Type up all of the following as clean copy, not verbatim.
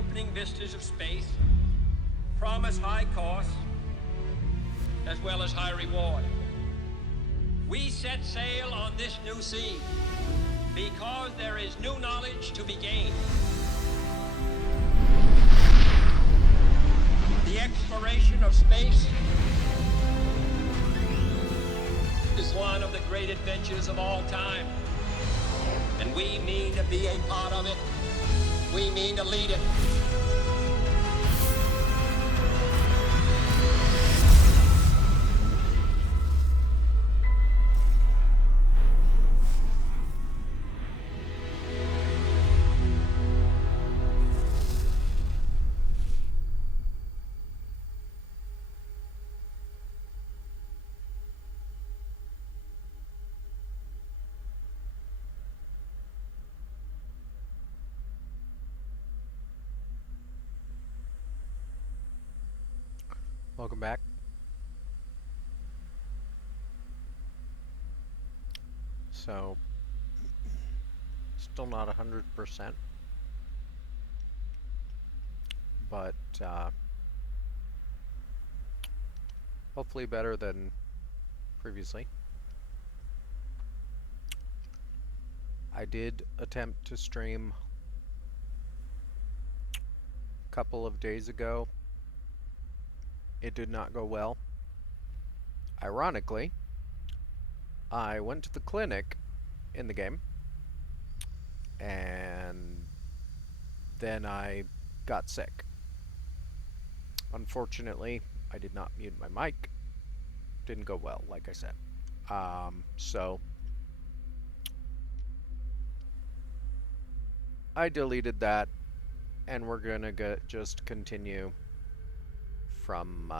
eye-opening vistas of space promise high costs as well as high reward. We set sail on this new sea because there is new knowledge to be gained. The exploration of space is one of the great adventures of all time, and we mean to be a part of it. We mean to lead it. Welcome back. So, still not 100%, but hopefully better than previously. I did attempt to stream a couple of days ago. It did not go well. Ironically, I went to the clinic in the game, and then I got sick. Unfortunately, I did not mute my mic. Didn't go well, like I said. So I deleted that, and we're gonna just continue from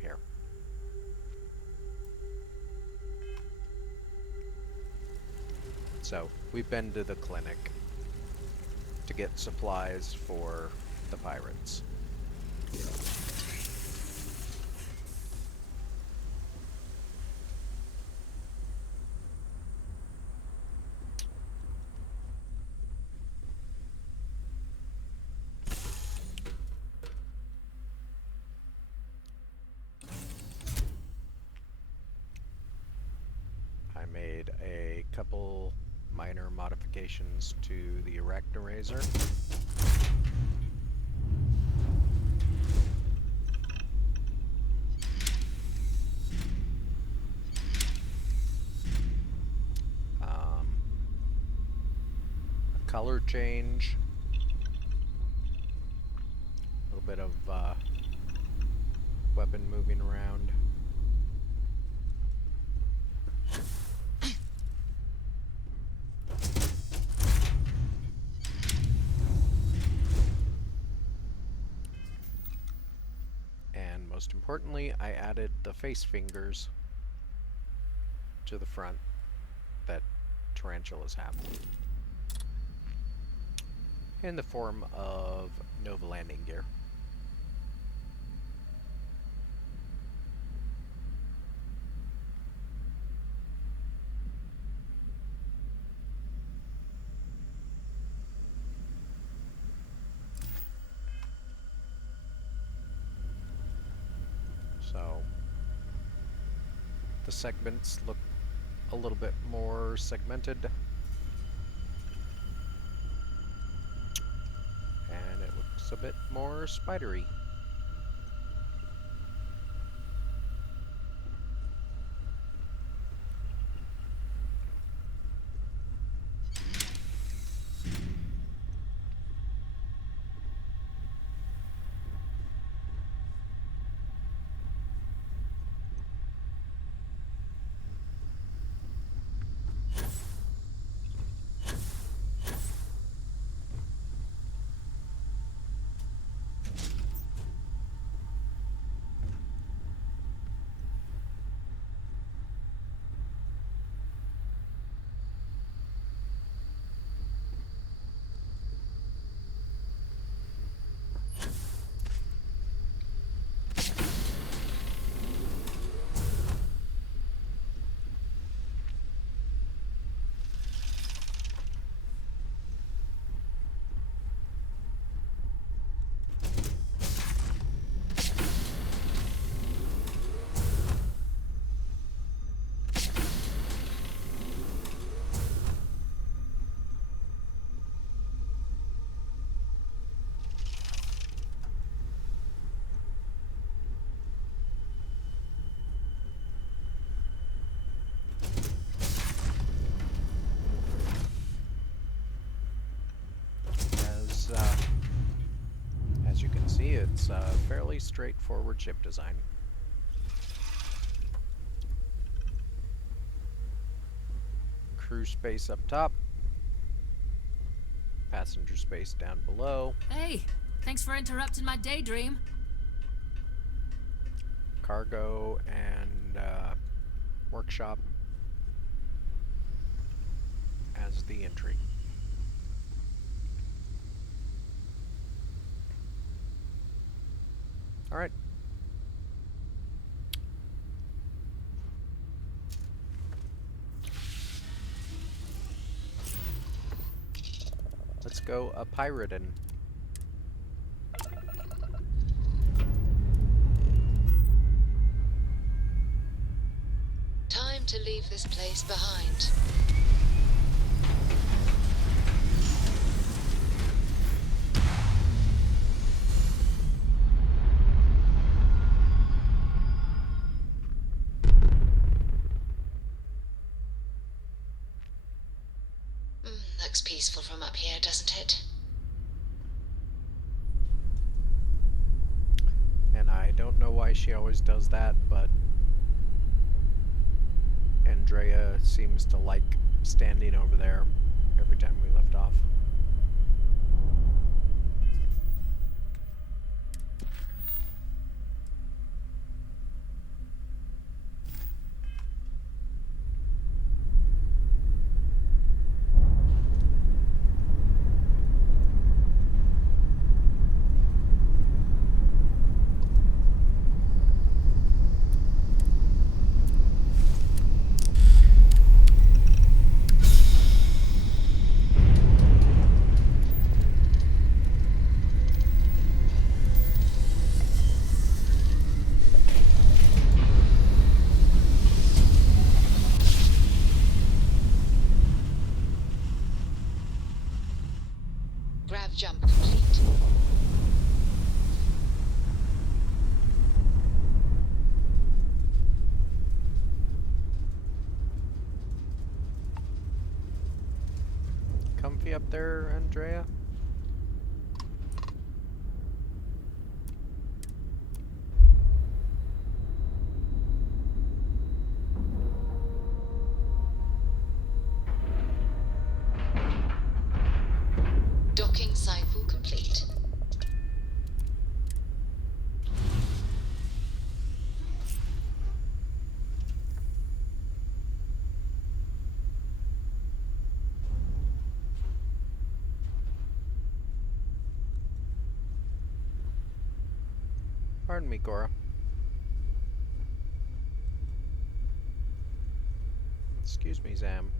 here. So we've been to the clinic to get supplies for the pirates. I made a couple minor modifications to the Arachnorazor. A color change. A little bit of weapon moving around. Most importantly, I added the face fingers to the front that tarantulas have in the form of Nova landing gear. So the segments look a little bit more segmented, and it looks a bit more spidery. It's a fairly straightforward ship design. Crew space up top. Passenger space down below. Hey, thanks for interrupting my daydream. Cargo and workshop as the entry. All right. Let's go a piratin'. Time to leave this place behind. Looks peaceful from up here, doesn't it? And I don't know why she always does that, but Andrea seems to like standing over there every time we left off. Grav jump complete. Comfy up there, Andrea? Docking cycle complete. Pardon me, Cora. Excuse me, Sam.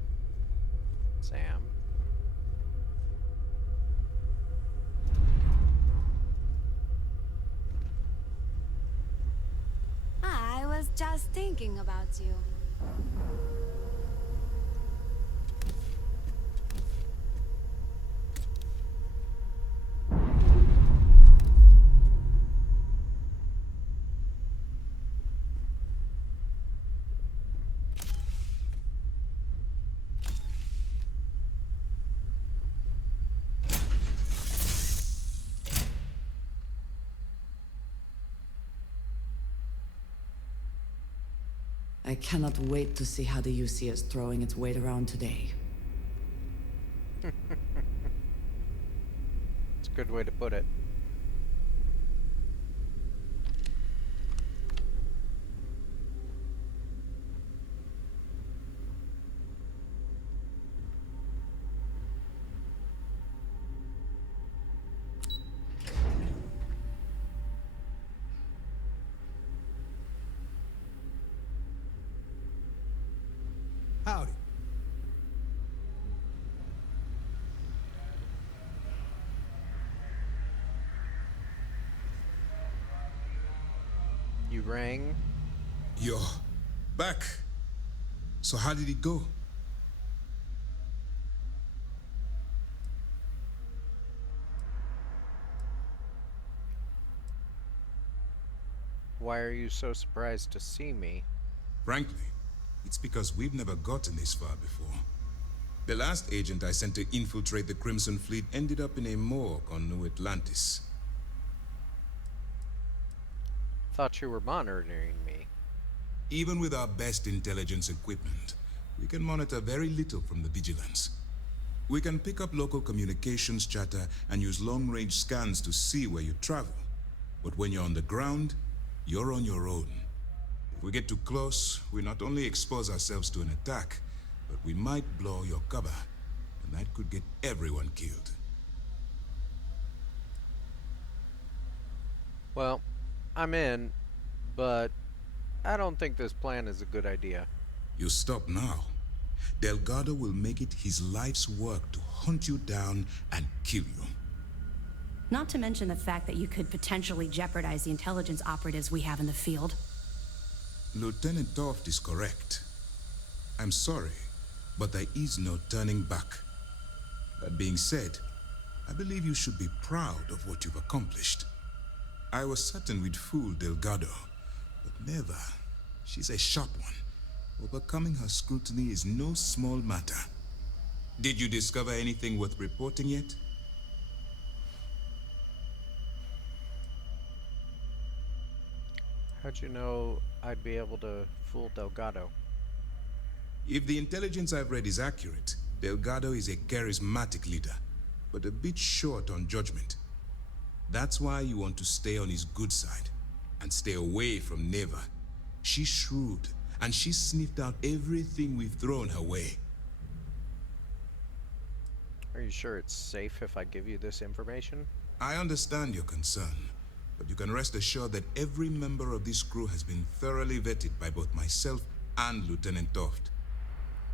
Sam? I was just thinking about you. I cannot wait to see how the UC is throwing its weight around today. It's a good way to put it. Howdy. You rang? You're back. So how did it go? Why are you so surprised to see me? Frankly, it's because we've never gotten this far before. The last agent I sent to infiltrate the Crimson Fleet ended up in a morgue on New Atlantis. thought you were monitoring me. Even with our best intelligence equipment, we can monitor very little from the vigilance. We can pick up local communications chatter and use long-range scans to see where you travel. But when you're on the ground, you're on your own. If we get too close, we not only expose ourselves to an attack, but we might blow your cover, and that could get everyone killed. Well, I'm in, but I don't think this plan is a good idea. You stop now. Delgado will make it his life's work to hunt you down and kill you. Not to mention the fact that you could potentially jeopardize the intelligence operatives we have in the field. Lieutenant Toft is correct. I'm sorry, but there is no turning back. That being said, I believe you should be proud of what you've accomplished. I was certain we'd fool Delgado, but never. She's a sharp one. Overcoming her scrutiny is no small matter. Did you discover anything worth reporting yet? How'd you know I'd be able to fool Delgado? If the intelligence I've read is accurate, Delgado is a charismatic leader, but a bit short on judgment. That's why you want to stay on his good side, and stay away from Neva. She's shrewd, and she's sniffed out everything we've thrown her way. Are you sure it's safe if I give you this information? I understand your concern, but you can rest assured that every member of this crew has been thoroughly vetted by both myself and Lieutenant Toft.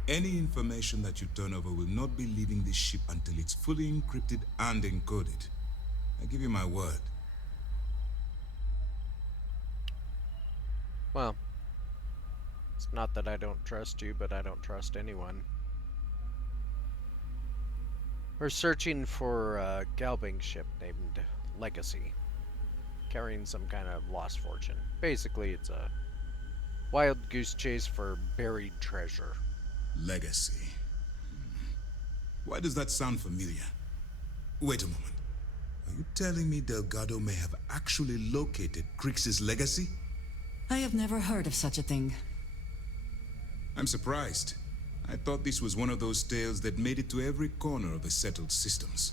Any information that you turn over will not be leaving this ship until it's fully encrypted and encoded. I give you my word. Well, it's not that I don't trust you, but I don't trust anyone. We're searching for a Galbank ship named Legacy, carrying some kind of lost fortune. Basically, it's a wild goose chase for buried treasure. Legacy. Why does that sound familiar? Wait a moment. Are you telling me Delgado may have actually located Crix's legacy? I have never heard of such a thing. I'm surprised. I thought this was one of those tales that made it to every corner of the settled systems.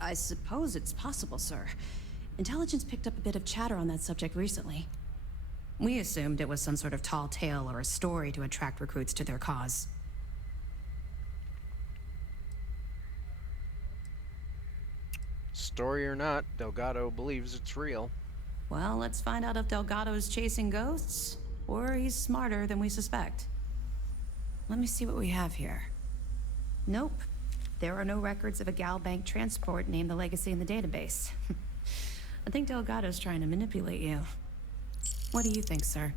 I suppose it's possible, sir. Intelligence picked up a bit of chatter on that subject recently. We assumed it was some sort of tall tale or a story to attract recruits to their cause. Story or not, Delgado believes it's real. Well, let's find out if Delgado's chasing ghosts, or he's smarter than we suspect. Let me see what we have here. Nope. There are no records of a Galbank transport named the Legacy in the database. I think Delgado's trying to manipulate you. What do you think, sir?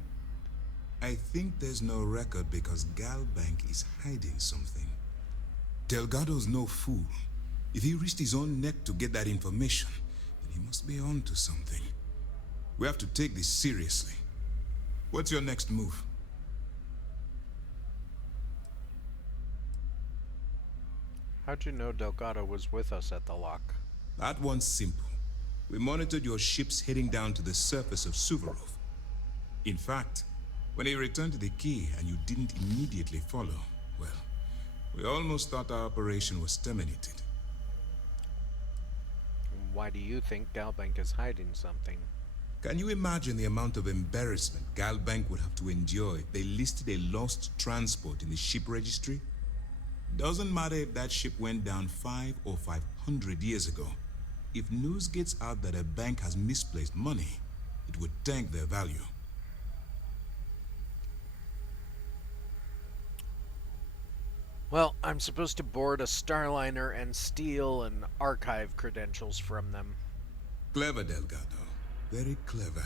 I think there's no record because Galbank is hiding something. Delgado's no fool. If he risked his own neck to get that information, then he must be on to something. We have to take this seriously. What's your next move? How'd you know Delgado was with us at the lock? That one's simple. We monitored your ships heading down to the surface of Suvorov. In fact, when he returned to the key and you didn't immediately follow, well, we almost thought our operation was terminated. Why do you think Galbank is hiding something? Can you imagine the amount of embarrassment Galbank would have to endure if they listed a lost transport in the ship registry? Doesn't matter if that ship went down 5 or 500 years ago. If news gets out that a bank has misplaced money, it would tank their value. Well, I'm supposed to board a Starliner and steal and archive credentials from them. Clever, Delgado. Very clever.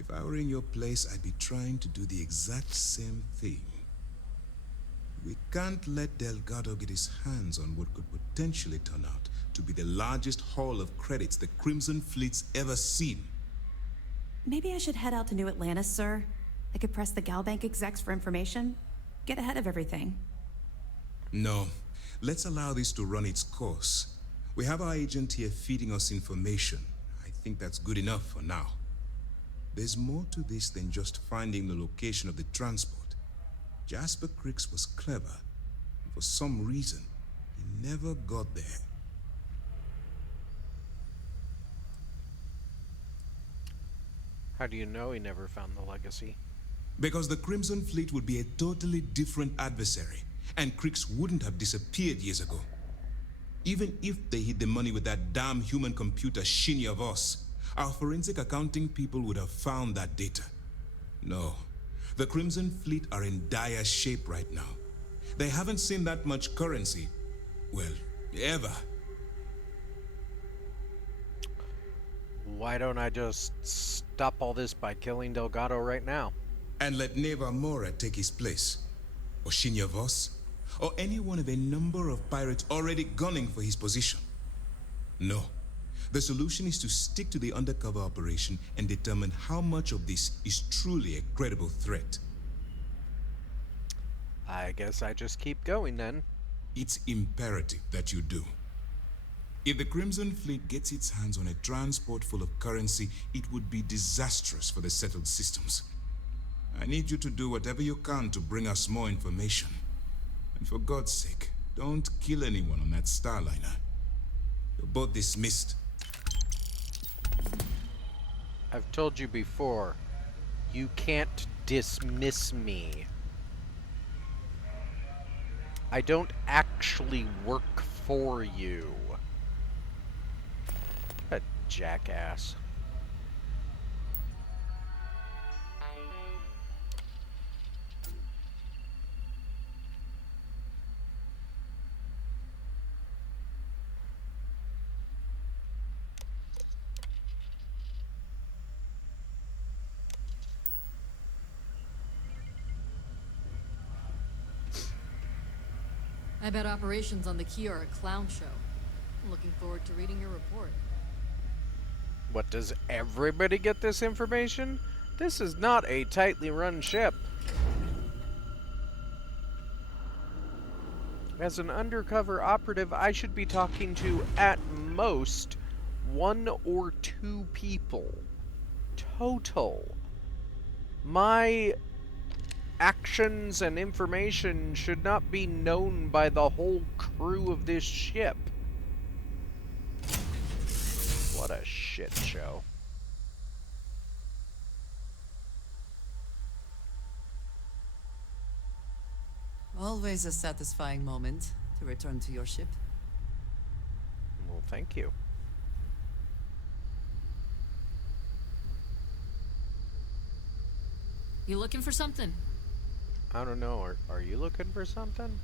If I were in your place, I'd be trying to do the exact same thing. We can't let Delgado get his hands on what could potentially turn out to be the largest haul of credits the Crimson Fleet's ever seen. Maybe I should head out to New Atlantis, sir. I could press the Galbank execs for information. Get ahead of everything. No. Let's allow this to run its course. We have our agent here feeding us information. I think that's good enough for now. There's more to this than just finding the location of the transport. Jasper Cricks was clever. For some reason, he never got there. How do you know he never found the legacy? Because the Crimson Fleet would be a totally different adversary, and Cricks wouldn't have disappeared years ago. Even if they hid the money with that damn human computer Shinya Voss, our forensic accounting people would have found that data. No, the Crimson Fleet are in dire shape right now. They haven't seen that much currency, well, ever. Why don't I just stop all this by killing Delgado right now? And let Neva Mora take his place. Or Shinya Voss. Or any one of a number of pirates already gunning for his position. No. The solution is to stick to the undercover operation and determine how much of this is truly a credible threat. I guess I just keep going then. It's imperative that you do. If the Crimson Fleet gets its hands on a transport full of currency, it would be disastrous for the settled systems. I need you to do whatever you can to bring us more information. And for God's sake, don't kill anyone on that Starliner. You're both dismissed. I've told you before, you can't dismiss me. I don't actually work for you. A jackass. I bet operations on the key are a clown show. I'm looking forward to reading your report. What, does everybody get this information? This is not a tightly run ship. As an undercover operative, I should be talking to, at most, 1 or 2 people. Total. My actions and information should not be known by the whole crew of this ship. What a shit show. Always a satisfying moment to return to your ship. Well, thank you. You looking for something? I don't know, are you looking for something?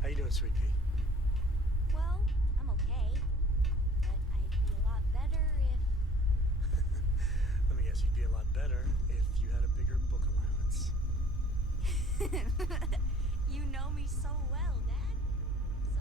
How you doing, Sweet Pea? Well, I'm okay. But I'd be a lot better if... Let me guess, you'd be a lot better if you had a bigger book allowance. You know me so well, Dad. So...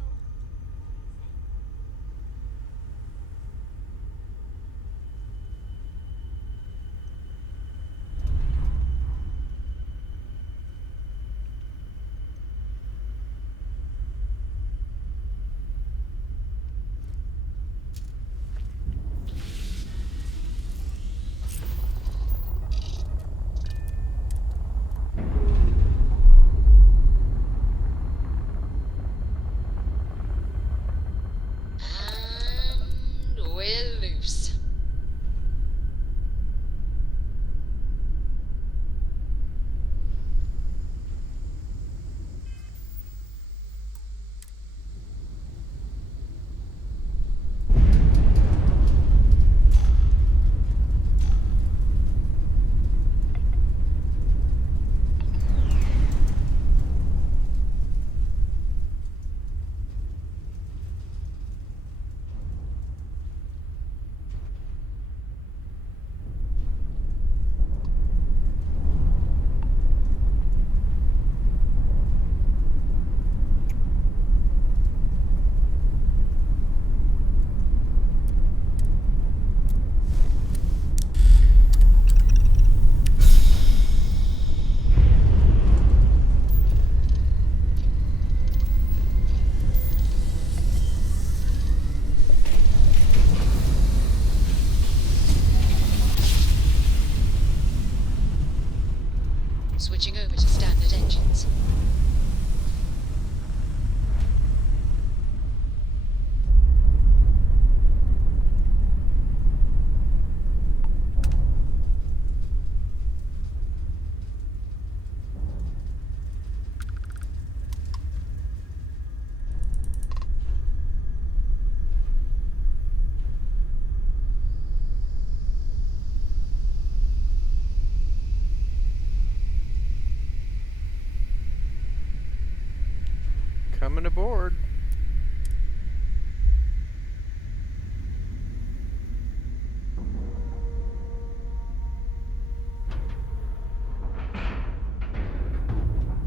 Coming aboard.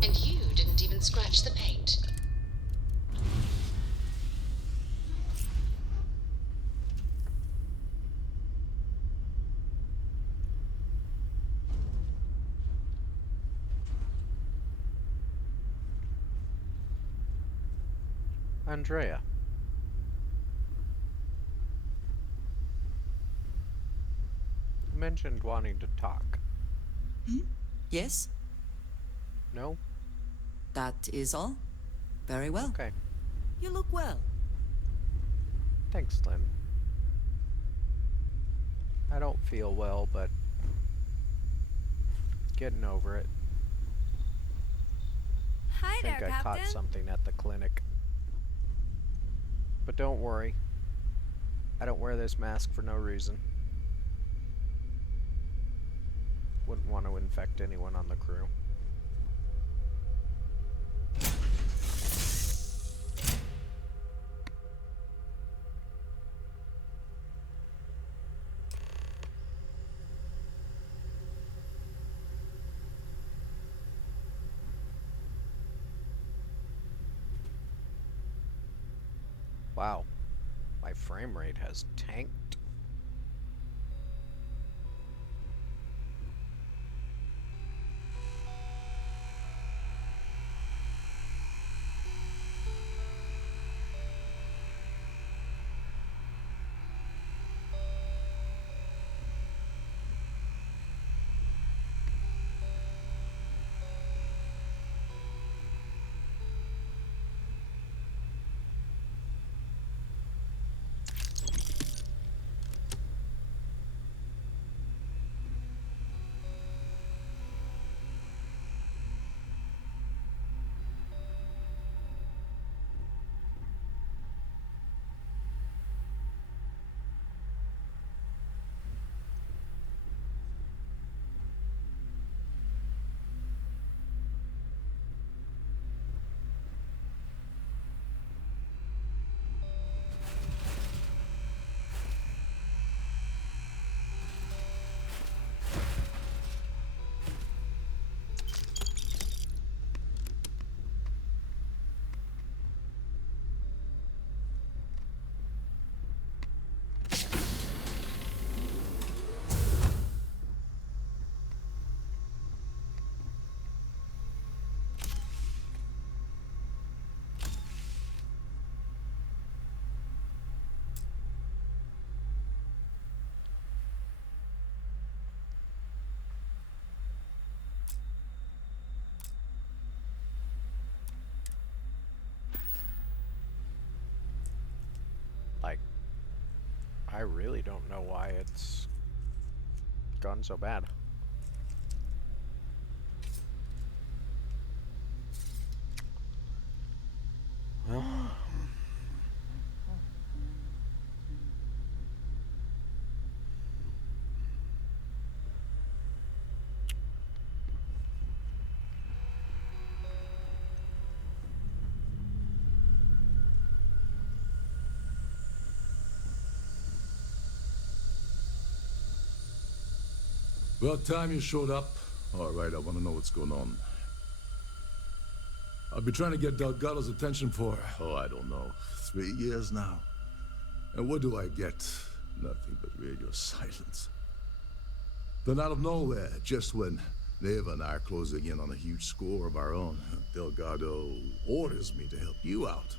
And you didn't even scratch the paint. Andrea. You mentioned wanting to talk. Yes, No? that is all. Very well. Okay. You look well. Thanks, Lynn. I don't feel well, but getting over it. Hi I think there, I caught Captain. something at the clinic. But don't worry. I don't wear this mask for no reason. Wouldn't want to infect anyone on the crew. Wow, my frame rate has tanked. Like, I really don't know why it's gone so bad. Well, About time you showed up. All right, I want to know what's going on. I've been trying to get Delgado's attention for, I don't know, 3 years now. And what do I get? Nothing but radio silence. Then out of nowhere, just when Neva and I are closing in on a huge score of our own, Delgado orders me to help you out.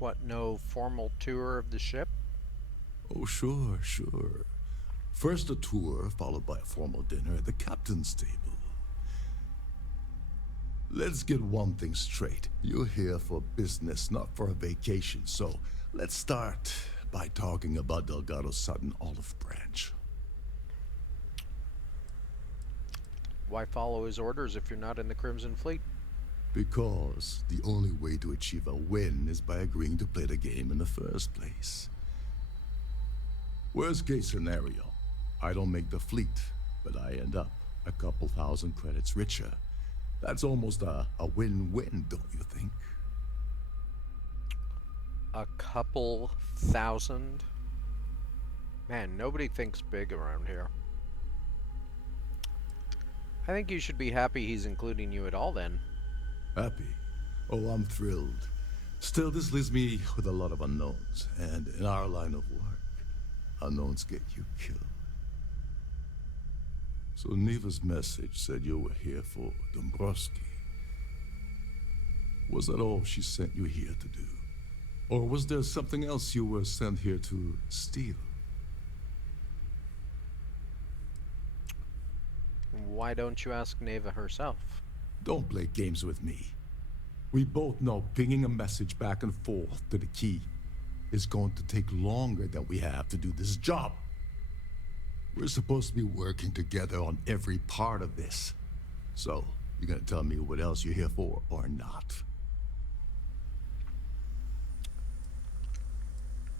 what, no formal tour of the ship? Oh, sure. First a tour, followed by a formal dinner at the captain's table. Let's get one thing straight. You're here for business, not for a vacation. So let's start by talking about Delgado's sudden olive branch. Why follow his orders if you're not in the Crimson Fleet? Because the only way to achieve a win is by agreeing to play the game in the first place. Worst case scenario, I don't make the fleet, but I end up a couple thousand credits richer. That's almost a win-win, don't you think? A couple thousand? Man, nobody thinks big around here. I think you should be happy he's including you at all then. Happy? Oh, I'm thrilled. Still, this leaves me with a lot of unknowns, and in our line of work, unknowns get you killed. So Neva's message said you were here for Dombrowski. Was that all she sent you here to do? Or was there something else you were sent here to steal? Why don't you ask Neva herself? Don't play games with me. We both know pinging a message back and forth to the key is going to take longer than we have to do this job. We're supposed to be working together on every part of this. So, you gonna tell me what else you're here for or not?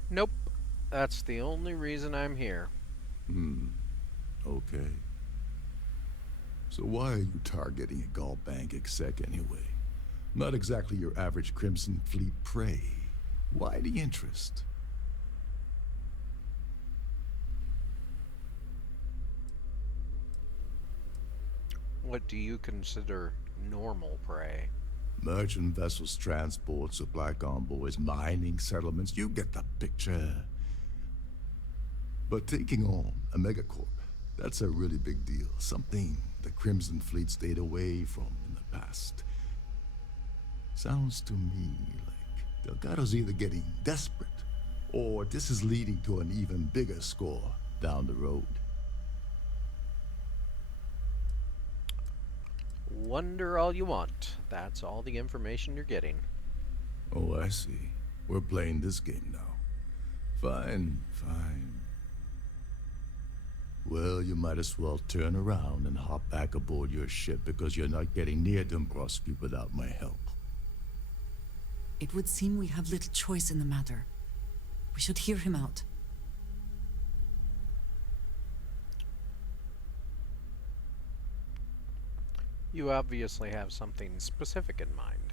Nope. That's the only reason I'm here. Okay. So why are you targeting a Gall Bank exec anyway? Not exactly your average Crimson Fleet prey. Why the interest? What do you consider normal prey? Merchant vessels, transport, supply convoys, mining settlements, you get the picture. But taking on a megacorp, that's a really big deal. Something the Crimson Fleet stayed away from in the past. Sounds to me like Delgado's either getting desperate, or this is leading to an even bigger score down the road. Wonder all you want. That's all the information you're getting. Oh, I see. We're playing this game now. Fine, fine. Well, you might as well turn around and hop back aboard your ship because you're not getting near Dombrowski without my help. It would seem we have little choice in the matter. We should hear him out. You obviously have something specific in mind.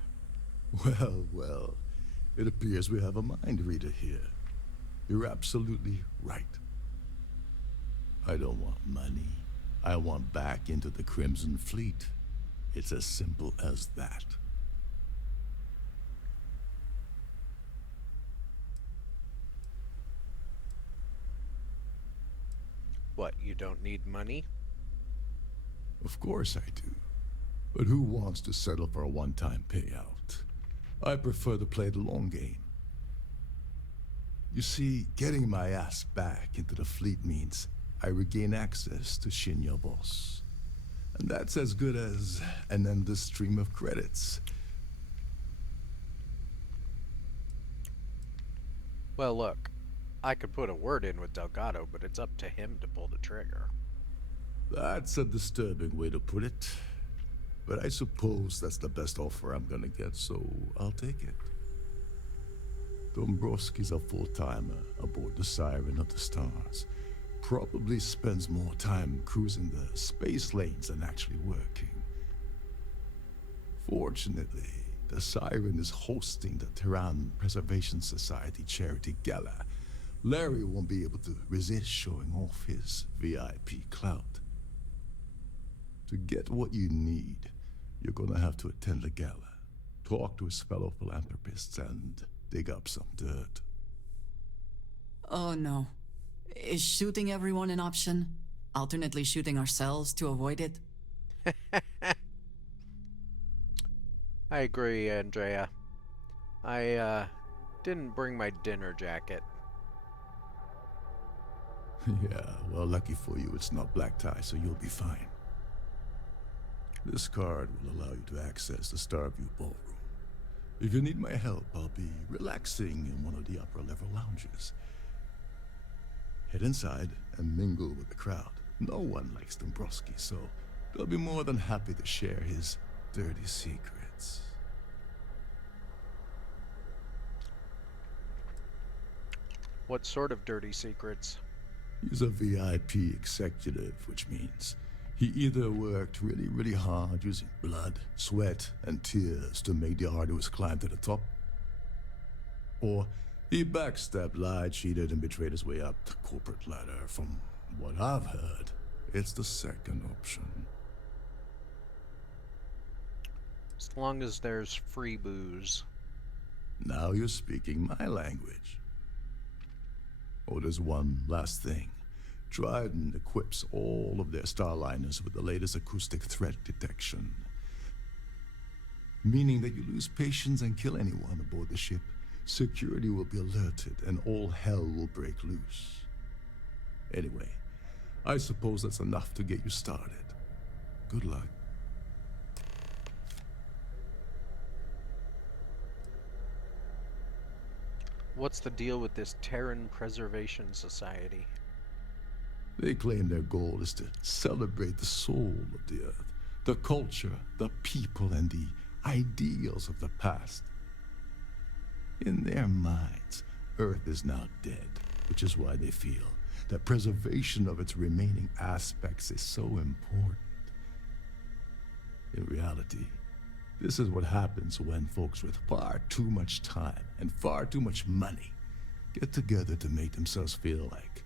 Well, well. It appears we have a mind reader here. You're absolutely right. I don't want money. I want back into the Crimson Fleet. It's as simple as that. What, you don't need money? Of course I do. But who wants to settle for a one-time payout? I prefer to play the long game. You see, getting my ass back into the fleet means I regain access to Shinya Boss. And that's as good as an endless stream of credits. Well, look. I could put a word in with Delgado, but it's up to him to pull the trigger. That's a disturbing way to put it. But I suppose that's the best offer I'm gonna get, so I'll take it. Dombrowski's a full-timer aboard the Siren of the Stars. Probably spends more time cruising the space lanes than actually working. Fortunately, the Siren is hosting the Terran Preservation Society charity gala. Larry won't be able to resist showing off his VIP clout. To get what you need, you're gonna have to attend the gala, talk to his fellow philanthropists, and dig up some dirt. Oh no. Is shooting everyone an option? Alternately shooting ourselves to avoid it? I agree, Andrea. I, didn't bring my dinner jacket. Yeah, well, lucky for you, it's not black tie, so you'll be fine. This card will allow you to access the Starview Ballroom. If you need my help, I'll be relaxing in one of the upper-level lounges. Head inside and mingle with the crowd. No one likes Dombrowski, so they'll be more than happy to share his dirty secrets. What sort of dirty secrets? He's a VIP executive, which means he either worked really, really hard using blood, sweat, and tears to make the arduous climb to the top, or he backstabbed, lied, cheated, and betrayed his way up the corporate ladder. From what I've heard, it's the second option. As long as there's free booze. Now you're speaking my language. Oh, there's one last thing. Trident equips all of their starliners with the latest acoustic threat detection. Meaning that you lose patience and kill anyone aboard the ship, security will be alerted and all hell will break loose. Anyway, I suppose that's enough to get you started. Good luck. What's the deal with this Terran Preservation Society? They claim their goal is to celebrate the soul of the Earth, the culture, the people, and the ideals of the past. In their minds, Earth is now dead, which is why they feel that preservation of its remaining aspects is so important. In reality, this is what happens when folks with far too much time and far too much money get together to make themselves feel like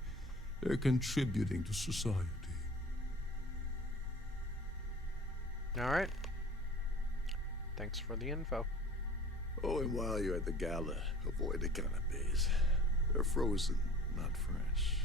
they're contributing to society. Alright. Thanks for the info. Oh, and while you're at the gala, avoid the canapes. They're frozen, not fresh.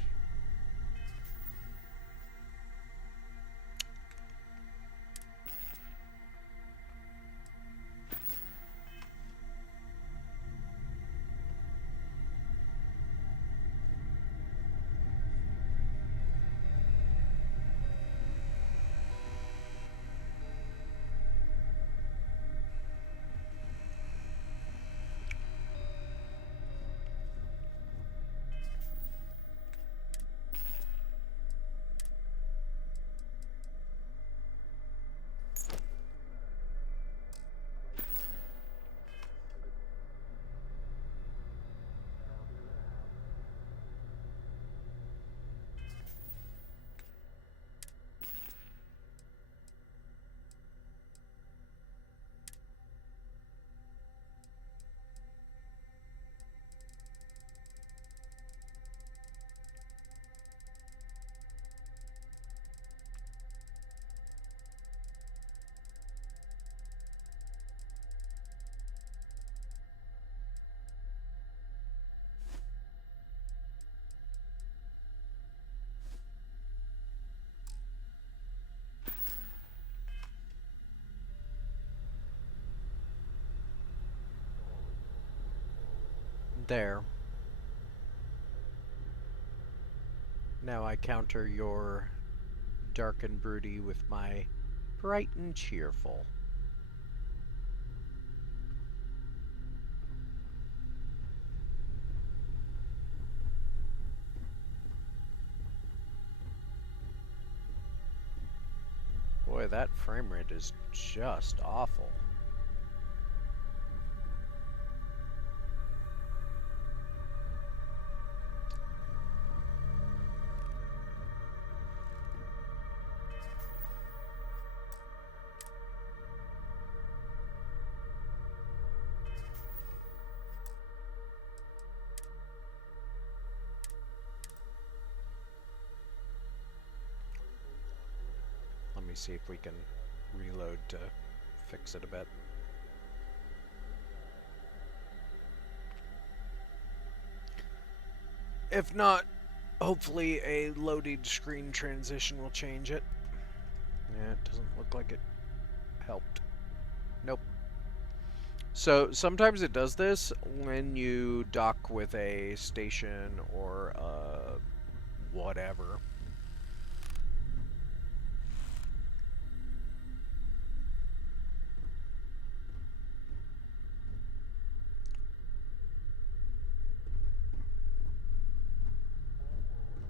There. Now I counter your dark and broody with my bright and cheerful. Boy, that frame rate is just awful. Let me see if we can reload to fix it a bit. If not, hopefully a loaded screen transition will change it. Yeah, it doesn't look like it helped. Nope. So sometimes it does this when you dock with a station or whatever.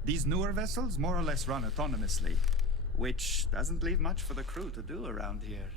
These newer vessels more or less run autonomously, which doesn't leave much for the crew to do around here.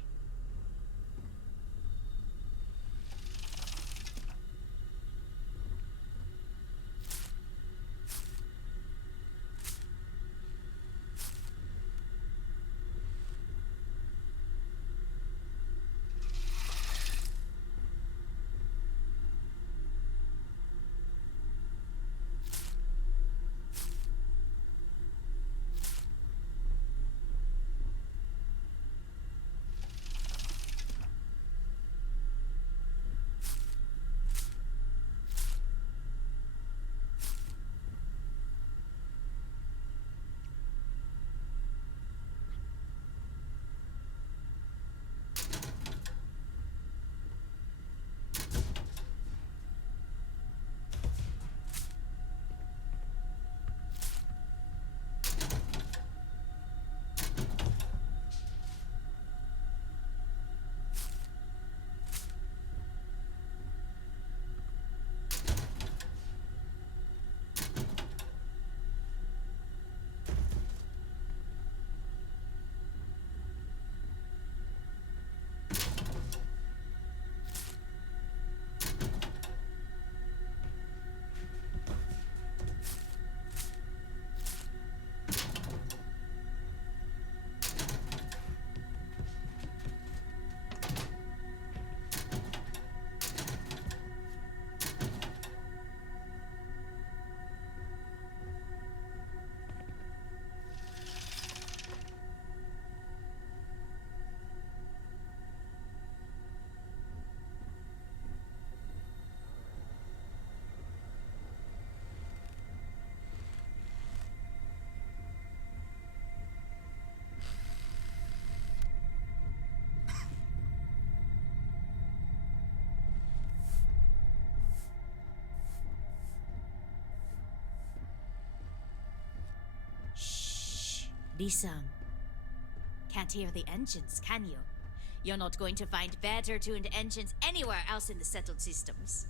Lisa, can't hear the engines, can you? You're not going to find better tuned engines anywhere else in the settled systems.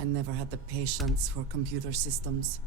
I never had the patience for computer systems.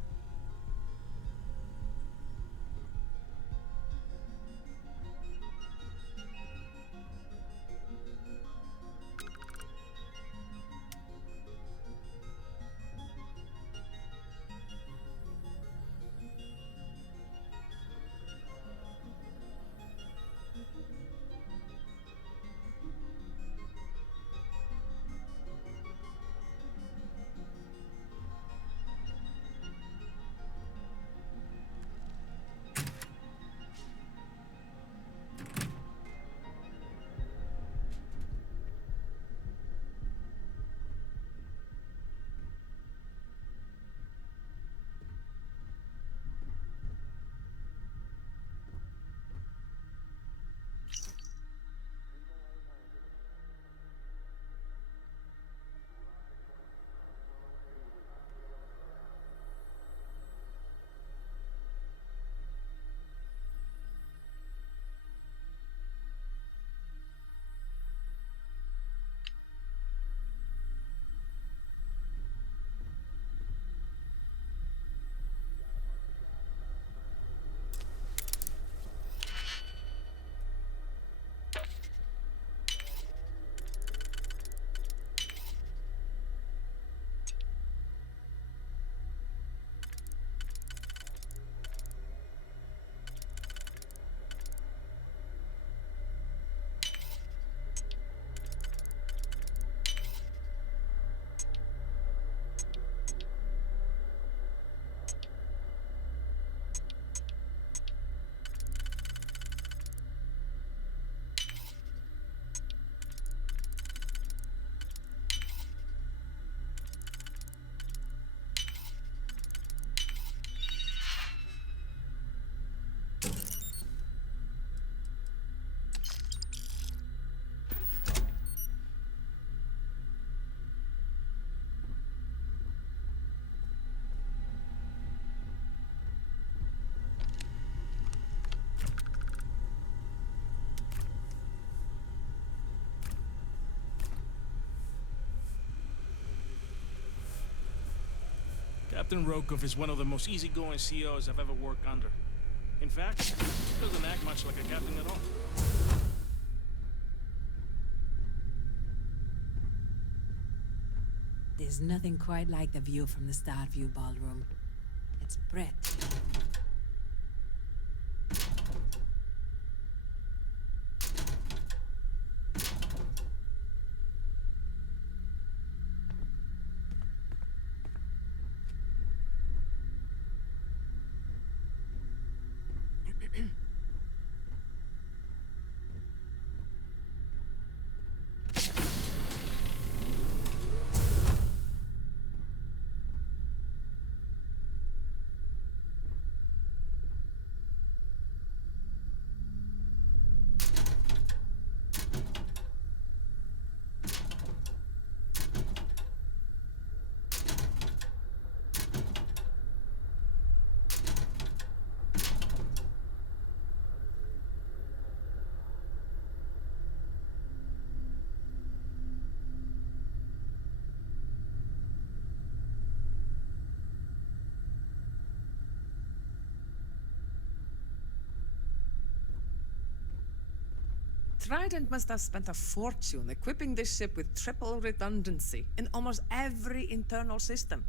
Captain Rokov is one of the most easygoing COs I've ever worked under. In fact, he doesn't act much like a captain at all. There's nothing quite like the view from the Starview ballroom. It's breathtaking. Trident must have spent a fortune equipping this ship with triple redundancy in almost every internal system.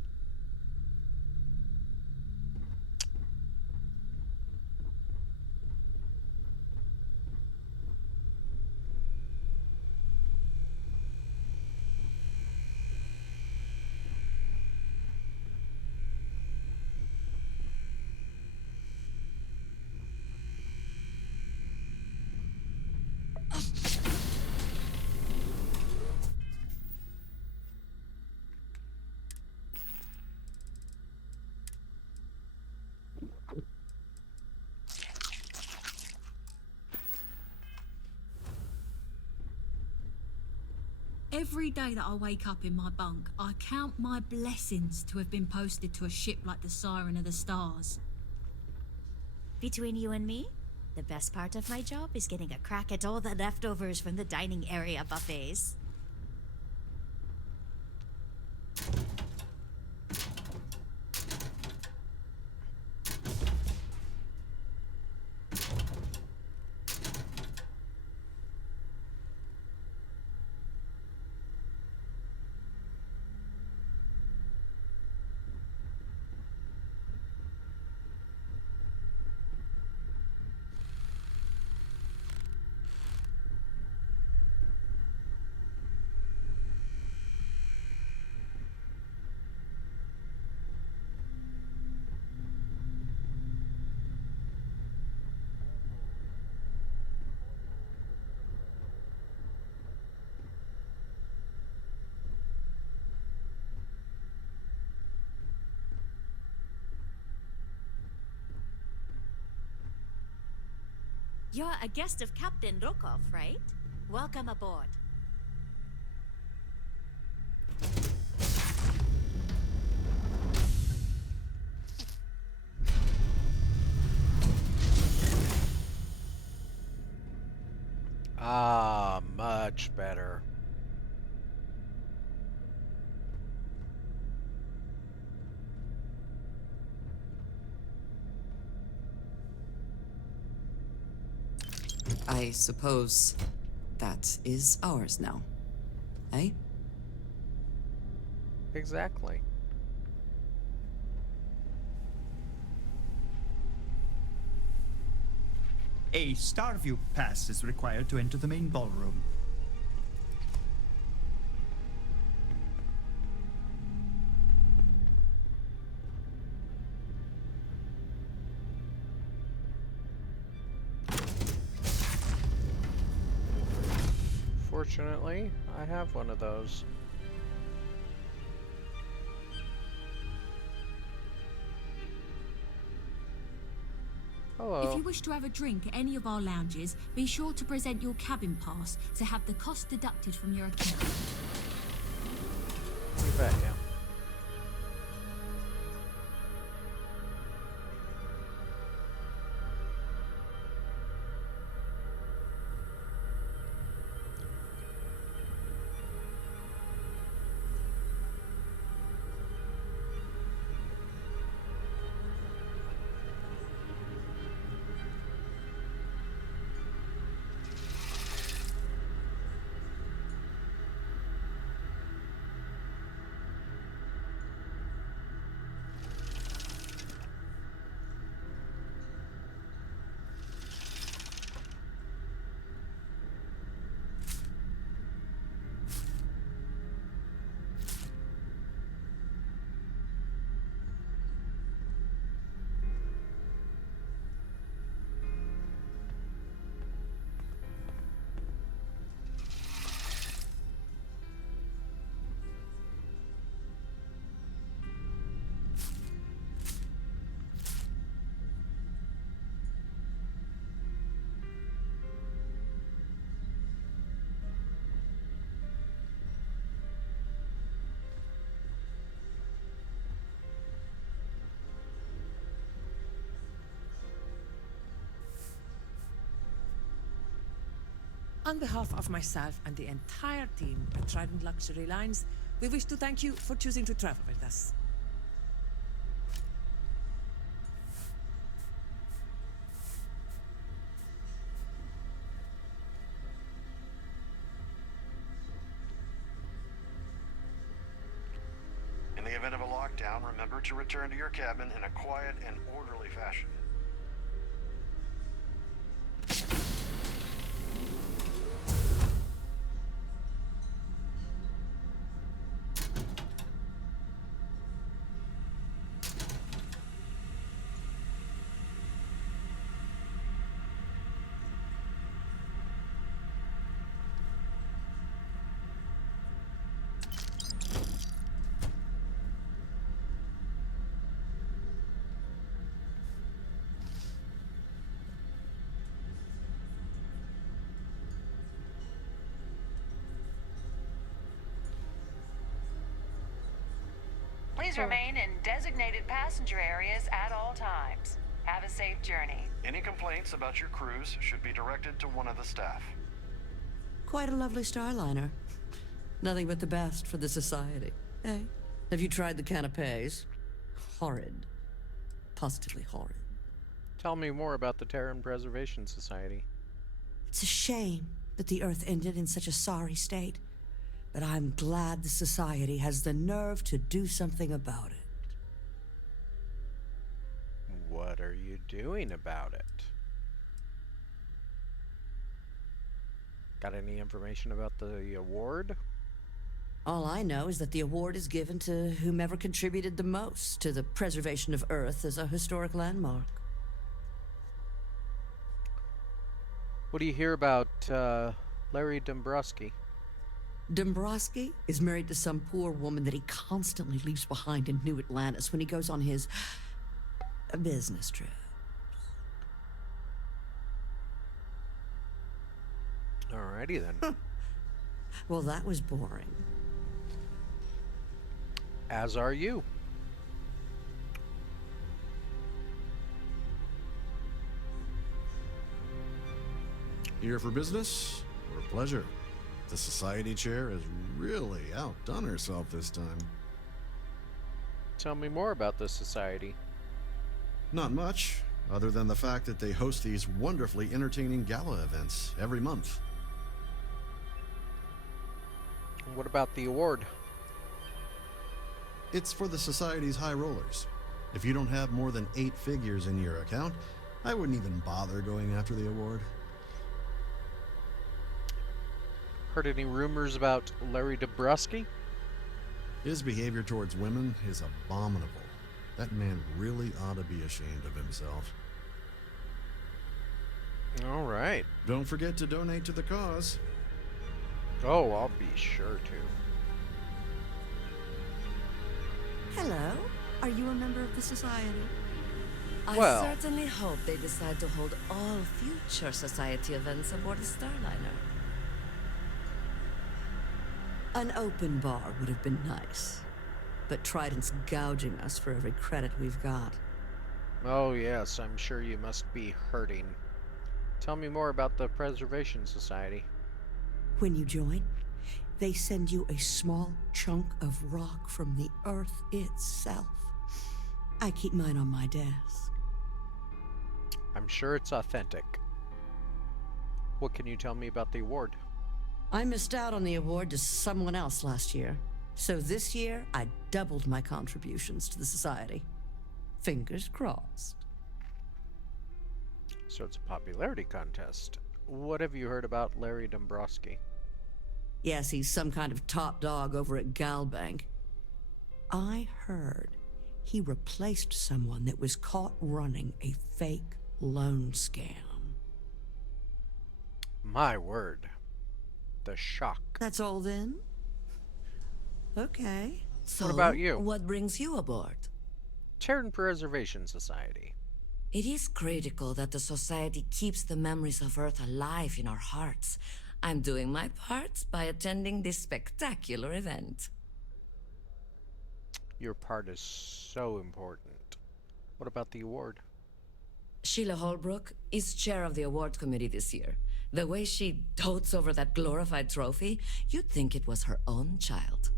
Every day that I wake up in my bunk, I count my blessings to have been posted to a ship like the Siren of the Stars. Between you and me, the best part of my job is getting a crack at all the leftovers from the dining area buffets. You're a guest of Captain Rokov, right? Welcome aboard. Ah, much better. I suppose that is ours now. Eh? Exactly. A Starview pass is required to enter the main ballroom. Fortunately, I have one of those. Hello. If you wish to have a drink at any of our lounges, be sure to present your cabin pass to have the cost deducted from your account. You bet, yeah. On behalf of myself and the entire team at Trident Luxury Lines, we wish to thank you for choosing to travel with us. In the event of a lockdown, remember to return to your cabin in a quiet and orderly fashion. Please remain in designated passenger areas at all times. Have a safe journey. Any complaints about your cruise should be directed to one of the staff. Quite a lovely starliner. Nothing but the best for the society. Eh? Have you tried the canapes? Horrid. Positively horrid. Tell me more about the Terran Preservation Society. It's a shame that the Earth ended in such a sorry state, but I'm glad the Society has the nerve to do something about it. What are you doing about it? Got any information about the award? All I know is that the award is given to whomever contributed the most to the preservation of Earth as a historic landmark. What do you hear about Larry Dombrowski? Dombrowski is married to some poor woman that he constantly leaves behind in New Atlantis when he goes on his business trip. Alrighty then. Well, that was boring. As are you. Here for business or pleasure? The society chair has really outdone herself this time. Tell me more about this society. Not much, other than the fact that they host these wonderfully entertaining gala events every month. What about the award? It's for the society's high rollers. If you don't have more than 8 figures in your account, I wouldn't even bother going after the award. Heard any rumors about Larry Dombrowski? His behavior towards women is abominable. That man really ought to be ashamed of himself. All right. Don't forget to donate to the cause. Oh, I'll be sure to. Hello? Are you a member of the Society? Well, I certainly hope they decide to hold all future Society events aboard the Starliner. An open bar would have been nice, but Trident's gouging us for every credit we've got. Oh yes, I'm sure you must be hurting. Tell me more about the Preservation Society. When you join, they send you a small chunk of rock from the Earth itself. I keep mine on my desk. I'm sure it's authentic. What can you tell me about the award? I missed out on the award to someone else last year, so this year I doubled my contributions to the Society. Fingers crossed. So it's a popularity contest. What have you heard about Larry Dombrowski? Yes, he's some kind of top dog over at Galbank. I heard he replaced someone that was caught running a fake loan scam. My word. The shock. That's all then? Okay. So, what about you? What brings you aboard? Terran Preservation Society. It is critical that the Society keeps the memories of Earth alive in our hearts. I'm doing my part by attending this spectacular event. Your part is so important. What about the award? Sheila Holbrook is chair of the award committee this year. The way she dotes over that glorified trophy, you'd think it was her own child.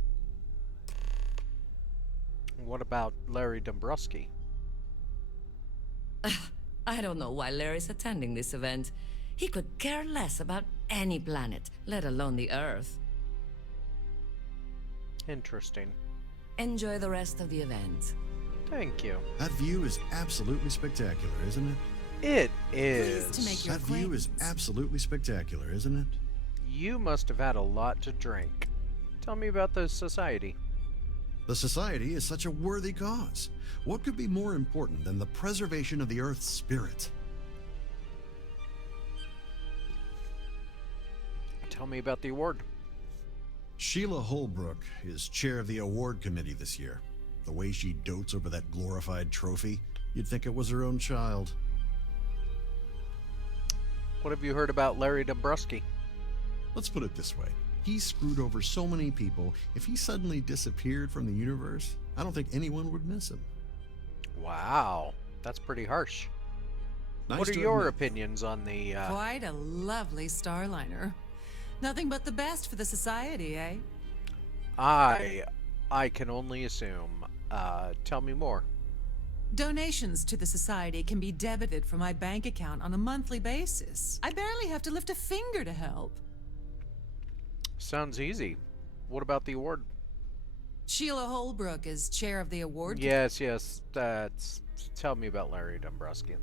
What about Larry Dombrowski? I don't know why Larry's attending this event. He could care less about any planet, let alone the Earth. Interesting. Enjoy the rest of the event. Thank you. That view is absolutely spectacular, isn't it? It is. Pleased to make your That view is absolutely spectacular, isn't it? You must have had a lot to drink. Tell me about the society. The Society is such a worthy cause. What could be more important than the preservation of the Earth's spirit? Tell me about the award. Sheila Holbrook is chair of the award committee this year. The way she dotes over that glorified trophy, you'd think it was her own child. What have you heard about Larry Dombrowski? Let's put it this way. He screwed over so many people, if he suddenly disappeared from the universe, I don't think anyone would miss him. Wow, that's pretty harsh. Nice What are to your admit. opinions on the... Quite a lovely starliner. Nothing but the best for the society, eh? I can only assume. Tell me more. Donations to the society can be debited from my bank account on a monthly basis. I barely have to lift a finger to help. Sounds easy. What about the award? Sheila Holbrook is chair of the award. Yes, that's... Tell me about Larry Dombrowski.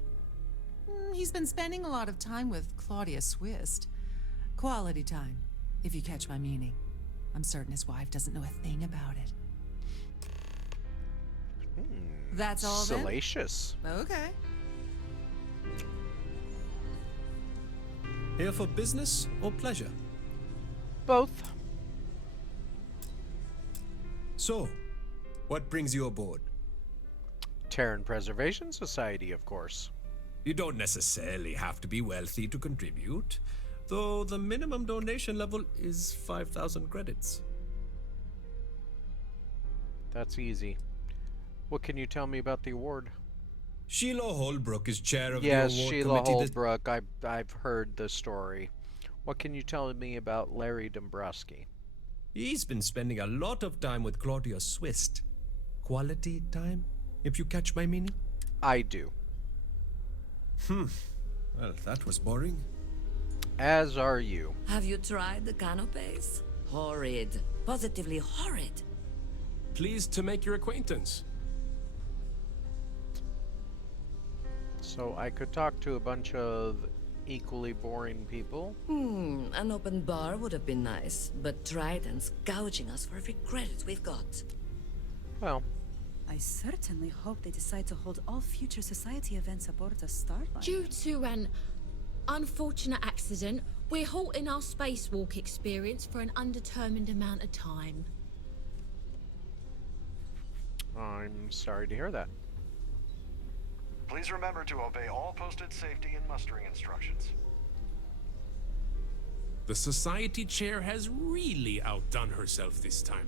He's been spending a lot of time with Claudia Swist. Quality time, if you catch my meaning. I'm certain his wife doesn't know a thing about it. That's all then? Salacious. Okay. Here for business or pleasure? Both. So, what brings you aboard? Terran Preservation Society, of course. You don't necessarily have to be wealthy to contribute, though the minimum donation level is 5,000 credits. That's easy. What can you tell me about the award? Sheila Holbrook is chair of yes, the award Sheila committee. Holbrook. I've heard the story. What can you tell me about Larry Dombrowski? He's been spending a lot of time with Claudia Swist. Quality time, if you catch my meaning? I do. Well, that was boring. As are you. Have you tried the canapes? Horrid. Positively horrid. Pleased to make your acquaintance. So I could talk to a bunch of equally boring people. An open bar would have been nice, but Trident's gouging us for every credit we've got. Well, I certainly hope they decide to hold all future society events aboard the Starline. Due to an unfortunate accident, we're halting our spacewalk experience for an undetermined amount of time. I'm sorry to hear that. Please remember to obey all posted safety and mustering instructions. The society chair has really outdone herself this time.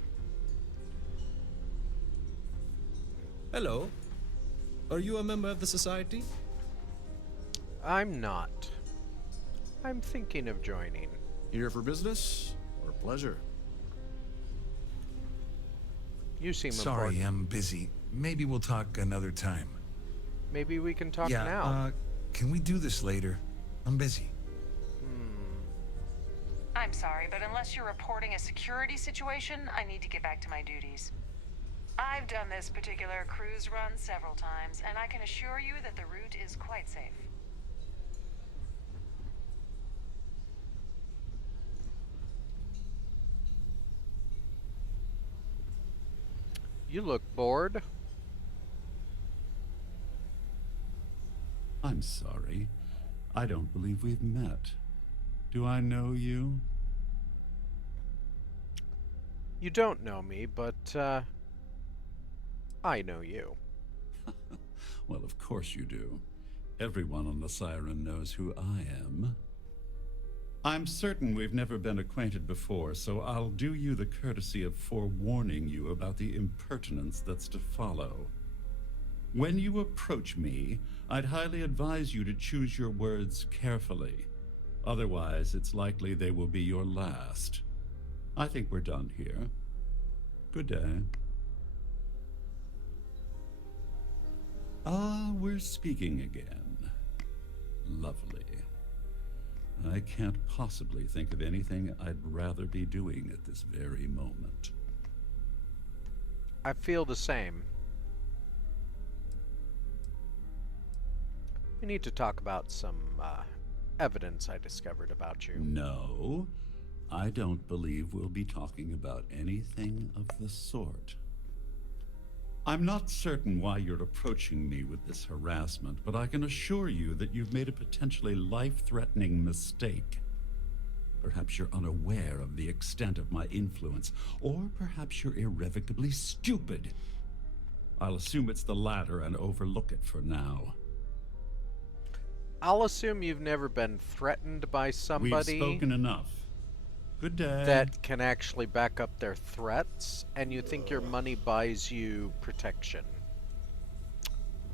Hello. Are you a member of the society? I'm not. I'm thinking of joining. Here for business or pleasure? You seem Sorry, important. I'm busy. Maybe we'll talk another time. Maybe we can talk yeah, now. Can we do this later? I'm busy. I'm sorry, but unless you're reporting a security situation, I need to get back to my duties. I've done this particular cruise run several times, and I can assure you that the route is quite safe. You look bored. I'm sorry. I don't believe we've met. Do I know you? You don't know me, but, I know you. Well, of course you do. Everyone on the Siren knows who I am. I'm certain we've never been acquainted before, so I'll do you the courtesy of forewarning you about the impertinence that's to follow. When you approach me, I'd highly advise you to choose your words carefully. Otherwise, it's likely they will be your last. I think we're done here. Good day. Ah, we're speaking again. Lovely. I can't possibly think of anything I'd rather be doing at this very moment. I feel the same. We need to talk about some evidence I discovered about you. No, I don't believe we'll be talking about anything of the sort. I'm not certain why you're approaching me with this harassment, but I can assure you that you've made a potentially life-threatening mistake. Perhaps you're unaware of the extent of my influence, or perhaps you're irrevocably stupid. I'll assume it's the latter and overlook it for now. I'll assume you've never been threatened by somebody. We've spoken enough. Good day. That can actually back up their threats, and you think your money buys you protection.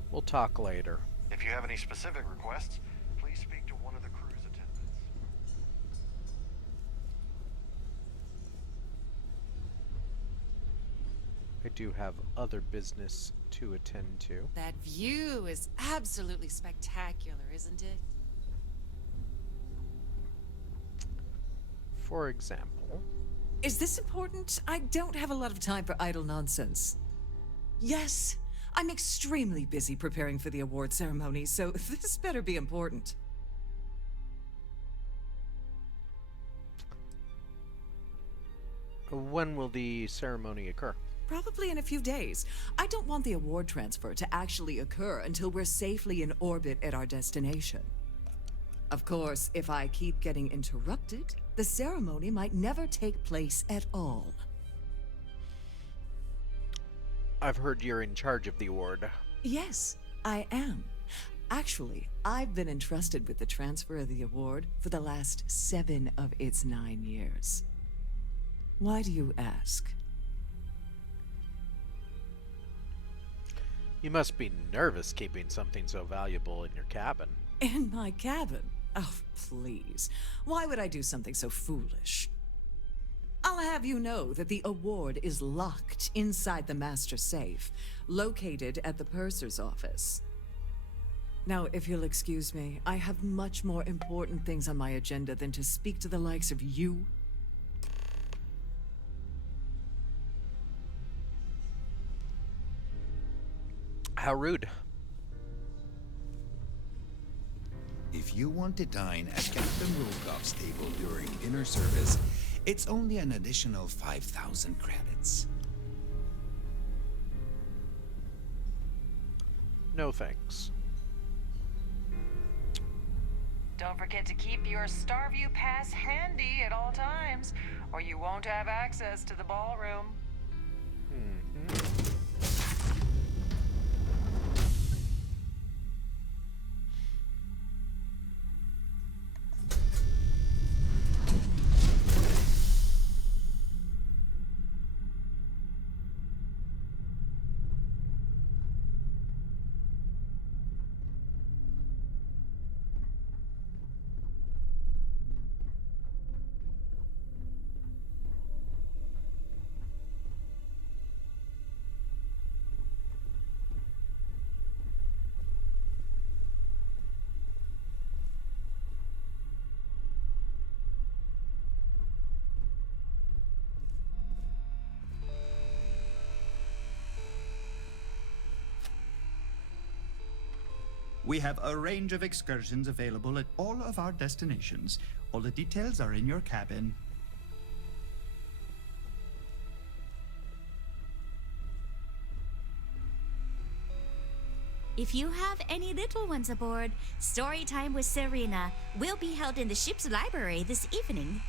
We'll talk later. If you have any specific requests, please speak to one of the crew's attendants. I do have other business to attend to. That view is absolutely spectacular, isn't it? For example... Is this important? I don't have a lot of time for idle nonsense. Yes, I'm extremely busy preparing for the award ceremony, so this better be important. When will the ceremony occur? Probably in a few days. I don't want the award transfer to actually occur until we're safely in orbit at our destination. Of course, if I keep getting interrupted, the ceremony might never take place at all. I've heard you're in charge of the award. Yes, I am. Actually, I've been entrusted with the transfer of the award for the last 7 of its 9 years. Why do you ask? You must be nervous keeping something so valuable in your cabin. In my cabin? Oh, please. Why would I do something so foolish? I'll have you know that the award is locked inside the master safe, located at the purser's office. Now, if you'll excuse me, I have much more important things on my agenda than to speak to the likes of you. How rude. If you want to dine at Captain Rokoff's table during dinner service, it's only an additional 5,000 credits. No thanks. Don't forget to keep your Starview pass handy at all times, or you won't have access to the ballroom. We have a range of excursions available at all of our destinations. All the details are in your cabin. If you have any little ones aboard, story time with Serena will be held in the ship's library this evening.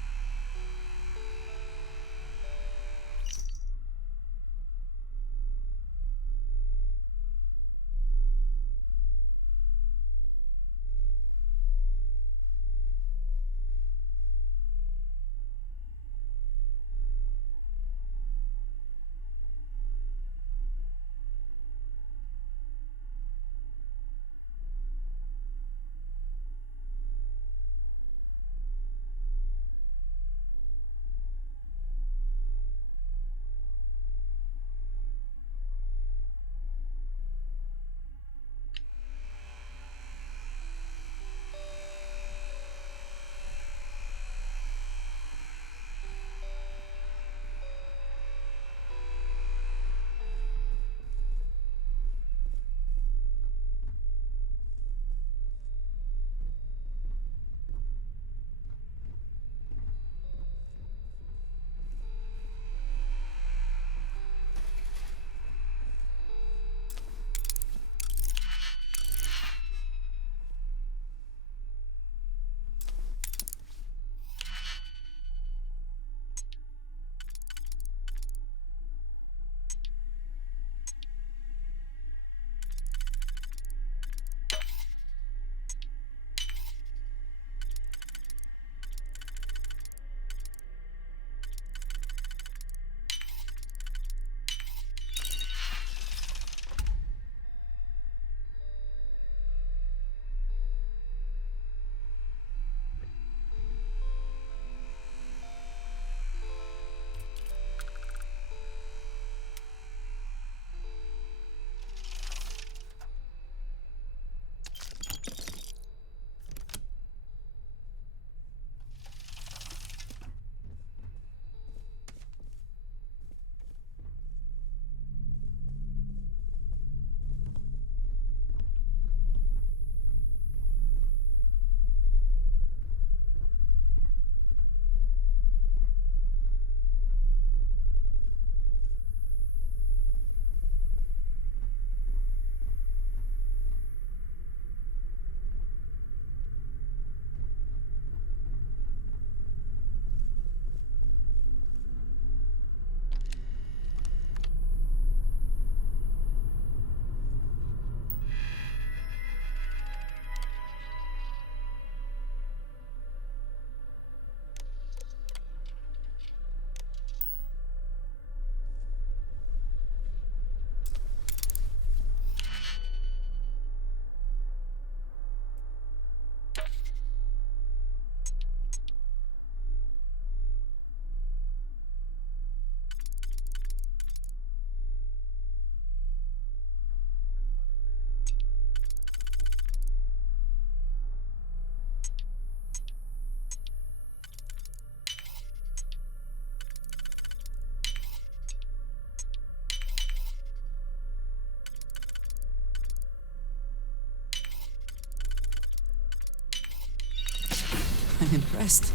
I'm impressed.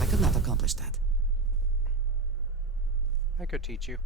I could not accomplish that. I could teach you.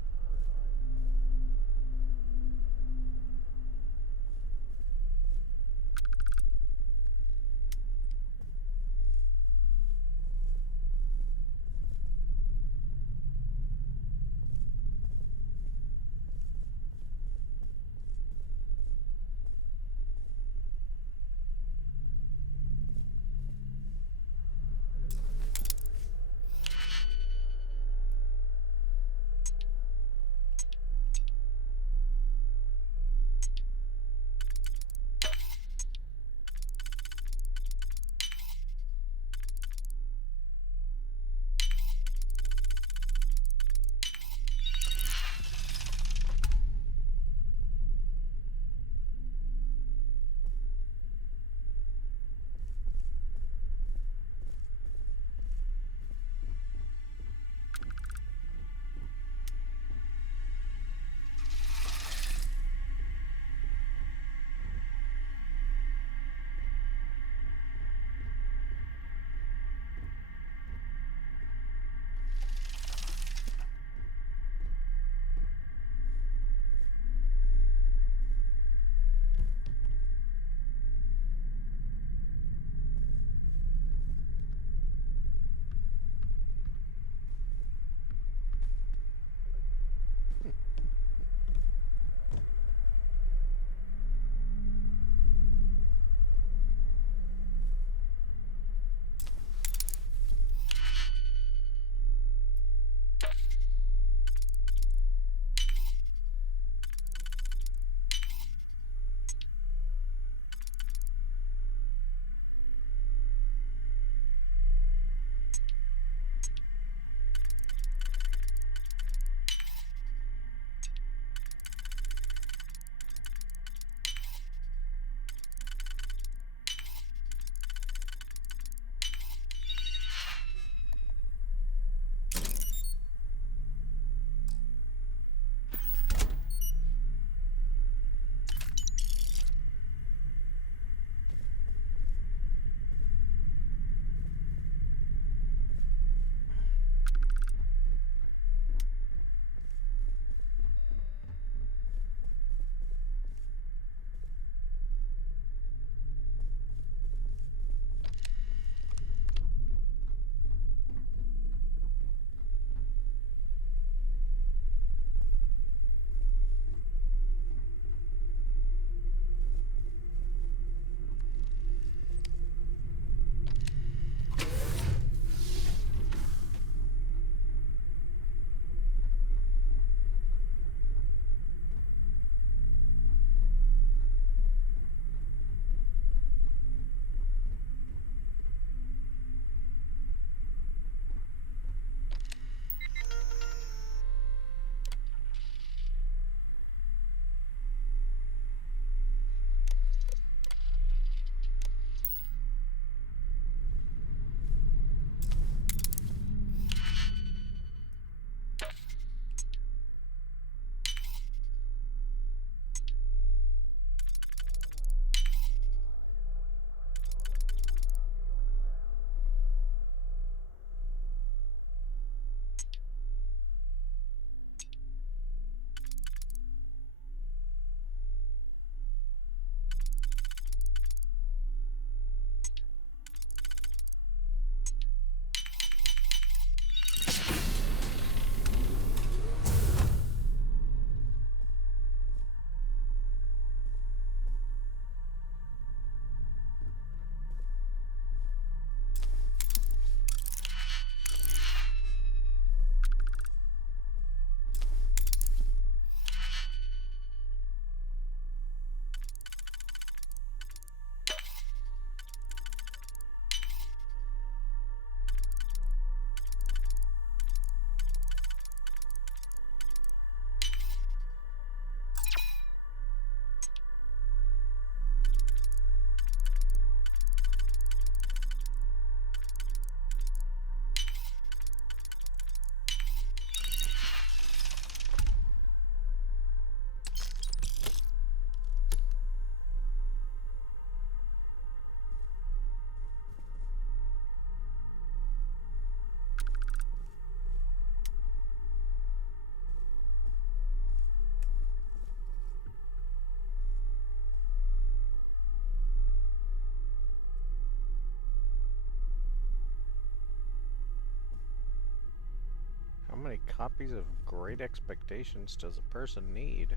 How many copies of Great Expectations does a person need?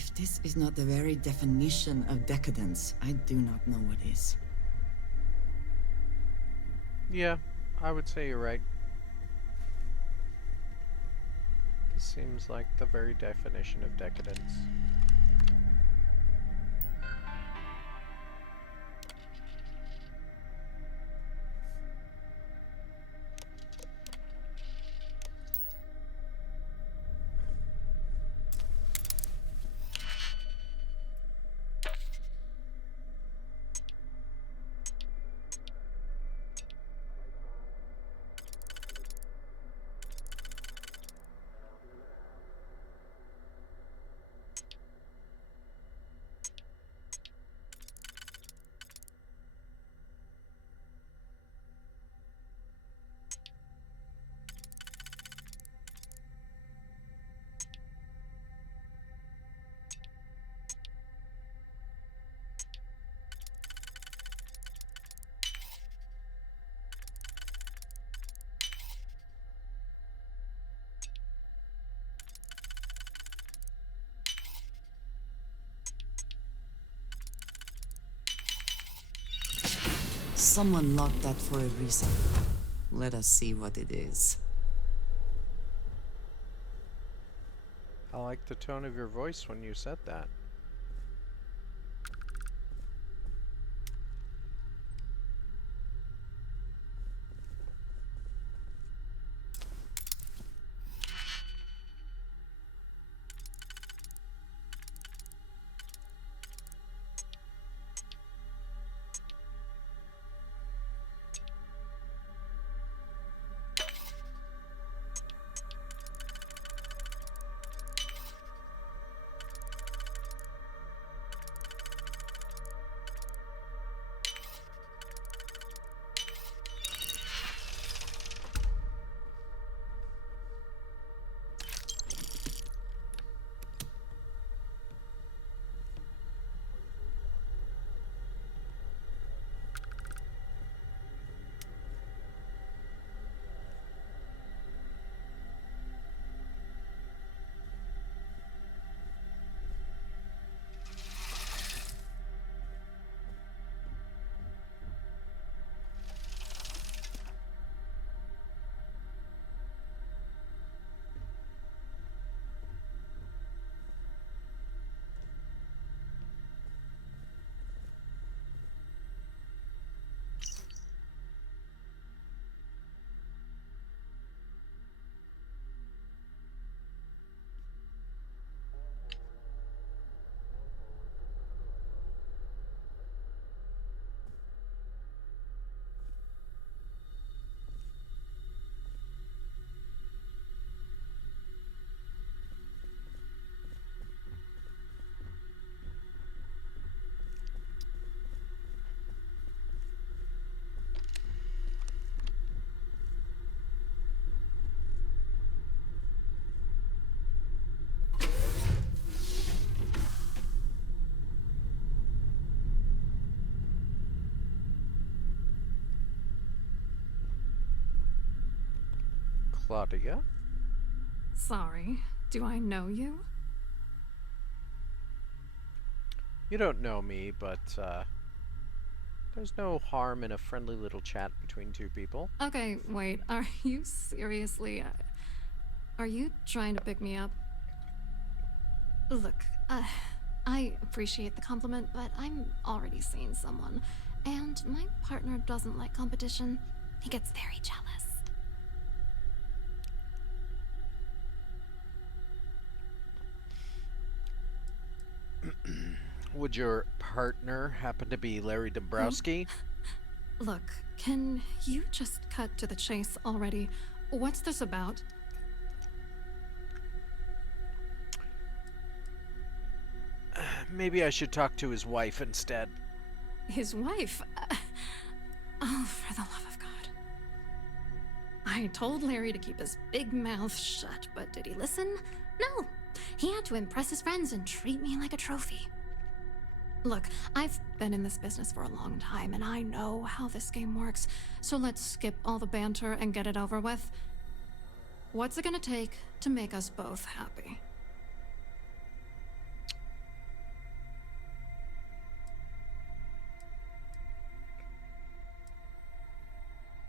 If this is not the very definition of decadence, I do not know what is. Yeah, I would say you're right. This seems like the very definition of decadence. Someone locked that for a reason. Let us see what it is. I like the tone of your voice when you said that. Claudia? Sorry, do I know you? You don't know me, but, there's no harm in a friendly little chat between two people. Okay, wait, are you seriously... are you trying to pick me up? Look, I appreciate the compliment, but I'm already seeing someone, and my partner doesn't like competition. He gets very jealous. Would your partner happen to be Larry Dombrowski? Look, can you just cut to the chase already? What's this about? Maybe I should talk to his wife instead. His wife? Oh, for the love of God. I told Larry to keep his big mouth shut, but did he listen? No. He had to impress his friends and treat me like a trophy. Look, I've been in this business for a long time, and I know how this game works, so let's skip all the banter and get it over with. What's it gonna take to make us both happy?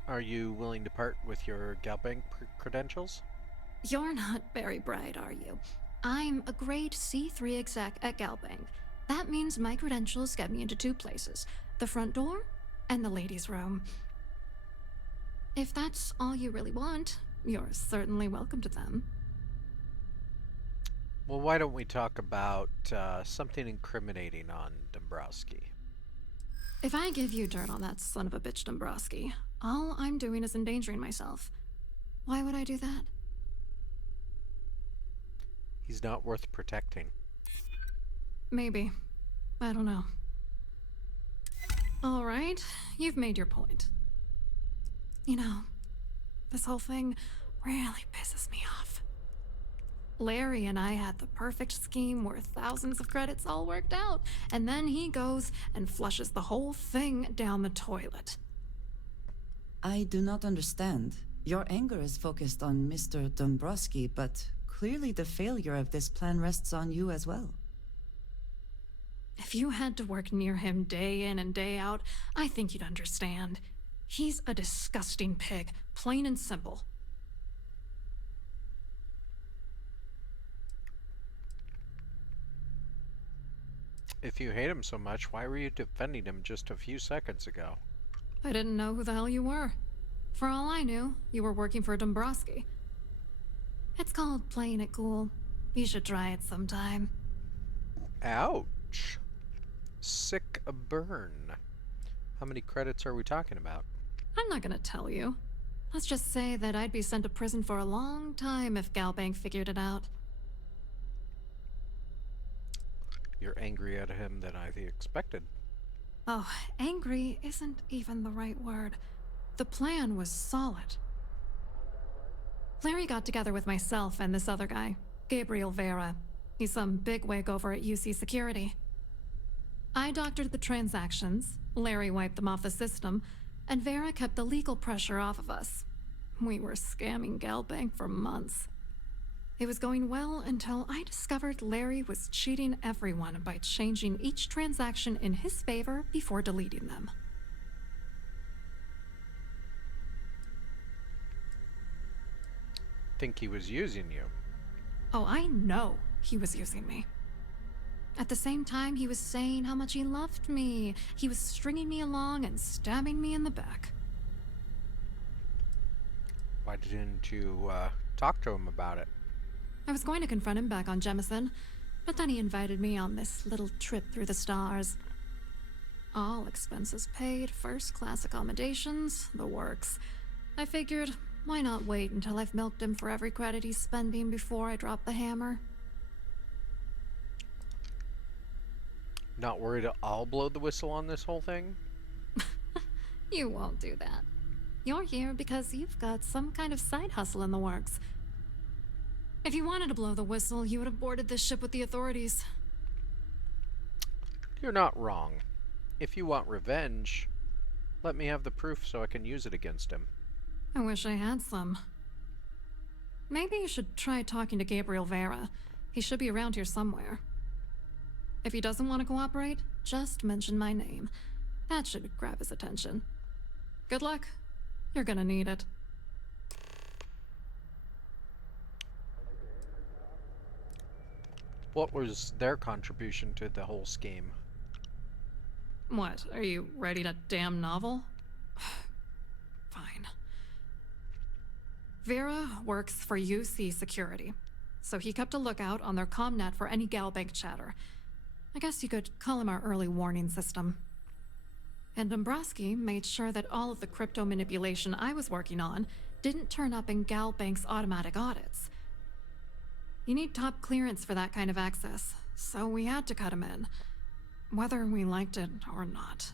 Are you willing to part with your Galbank credentials? You're not very bright, are you? I'm a grade C3 exec at Galbank. That means my credentials get me into two places, the front door and the ladies' room. If that's all you really want, you're certainly welcome to them. Well, why don't we talk about something incriminating on Dombrowski? If I give you dirt on that son of a bitch Dombrowski, all I'm doing is endangering myself. Why would I do that? He's not worth protecting. Maybe. I don't know. All right, you've made your point. You know, this whole thing really pisses me off. Larry and I had the perfect scheme worth thousands of credits all worked out, and then he goes and flushes the whole thing down the toilet. I do not understand. Your anger is focused on Mr. Dombrowski, but clearly the failure of this plan rests on you as well. If you had to work near him day in and day out, I think you'd understand. He's a disgusting pig, plain and simple. If you hate him so much, why were you defending him just a few seconds ago? I didn't know who the hell you were. For all I knew, you were working for Dombrowski. It's called playing it cool. You should try it sometime. Ouch. Sick a burn. How many credits are we talking about? I'm not gonna tell you. Let's just say that I'd be sent to prison for a long time if Galbank figured it out. You're angry at him than I expected. Oh, angry isn't even the right word. The plan was solid. Larry got together with myself and this other guy, Gabriel Vera. He's some bigwig over at UC Security. I doctored the transactions, Larry wiped them off the system, and Vera kept the legal pressure off of us. We were scamming Galbank for months. It was going well until I discovered Larry was cheating everyone by changing each transaction in his favor before deleting them. Think he was using you? Oh, I know he was using me. At the same time, he was saying how much he loved me. He was stringing me along and stabbing me in the back. Why didn't you talk to him about it? I was going to confront him back on Jemison, but then he invited me on this little trip through the stars. All expenses paid, first-class accommodations, the works. I figured, why not wait until I've milked him for every credit he's spending before I drop the hammer? Not worried I'll blow the whistle on this whole thing? You won't do that. You're here because you've got some kind of side hustle in the works. If you wanted to blow the whistle, you would have boarded this ship with the authorities. You're not wrong. If you want revenge, let me have the proof so I can use it against him. I wish I had some. Maybe you should try talking to Gabriel Vera. He should be around here somewhere. If he doesn't want to cooperate, just mention my name. That should grab his attention. Good luck. You're gonna need it. What was their contribution to the whole scheme? What, are you writing a damn novel? Fine. Vera works for UC Security, so he kept a lookout on their comnet for any Galbank chatter. I guess you could call him our early warning system. And Dombrowski made sure that all of the crypto manipulation I was working on didn't turn up in Galbank's automatic audits. You need top clearance for that kind of access, so we had to cut him in, whether we liked it or not.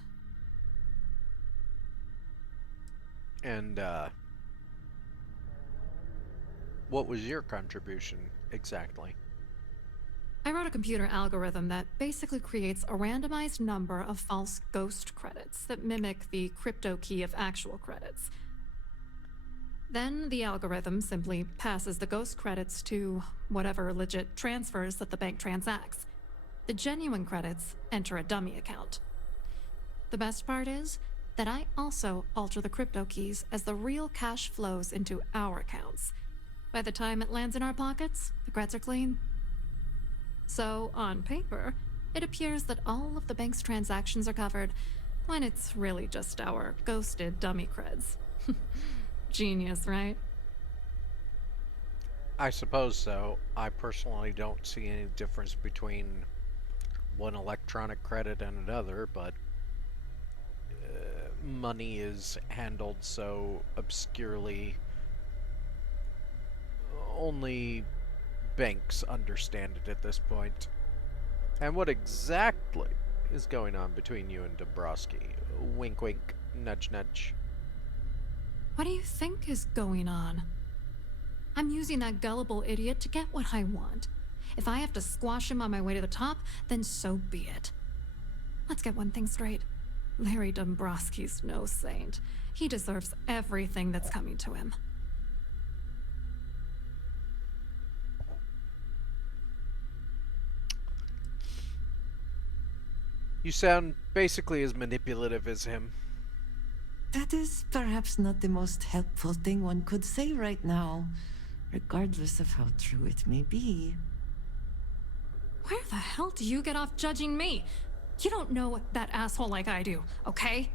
And, what was your contribution, exactly? I wrote a computer algorithm that basically creates a randomized number of false ghost credits that mimic the crypto key of actual credits. Then the algorithm simply passes the ghost credits to whatever legit transfers that the bank transacts. The genuine credits enter a dummy account. The best part is that I also alter the crypto keys as the real cash flows into our accounts. By the time it lands in our pockets, the creds are clean. So, on paper, it appears that all of the bank's transactions are covered, when it's really just our ghosted dummy creds. Genius, right? I suppose so. I personally don't see any difference between one electronic credit and another, but money is handled so obscurely. Only banks understand it at this point. And what exactly is going on between you and Dombrowski? Wink wink, nudge nudge. What do you think is going on? I'm using that gullible idiot to get what I want. If I have to squash him on my way to the top, then so be it. Let's get one thing straight. Larry Dombrowski's no saint. He deserves everything that's coming to him. You sound basically as manipulative as him. That is perhaps not the most helpful thing one could say right now, regardless of how true it may be. Where the hell do you get off judging me? You don't know that asshole like I do, okay?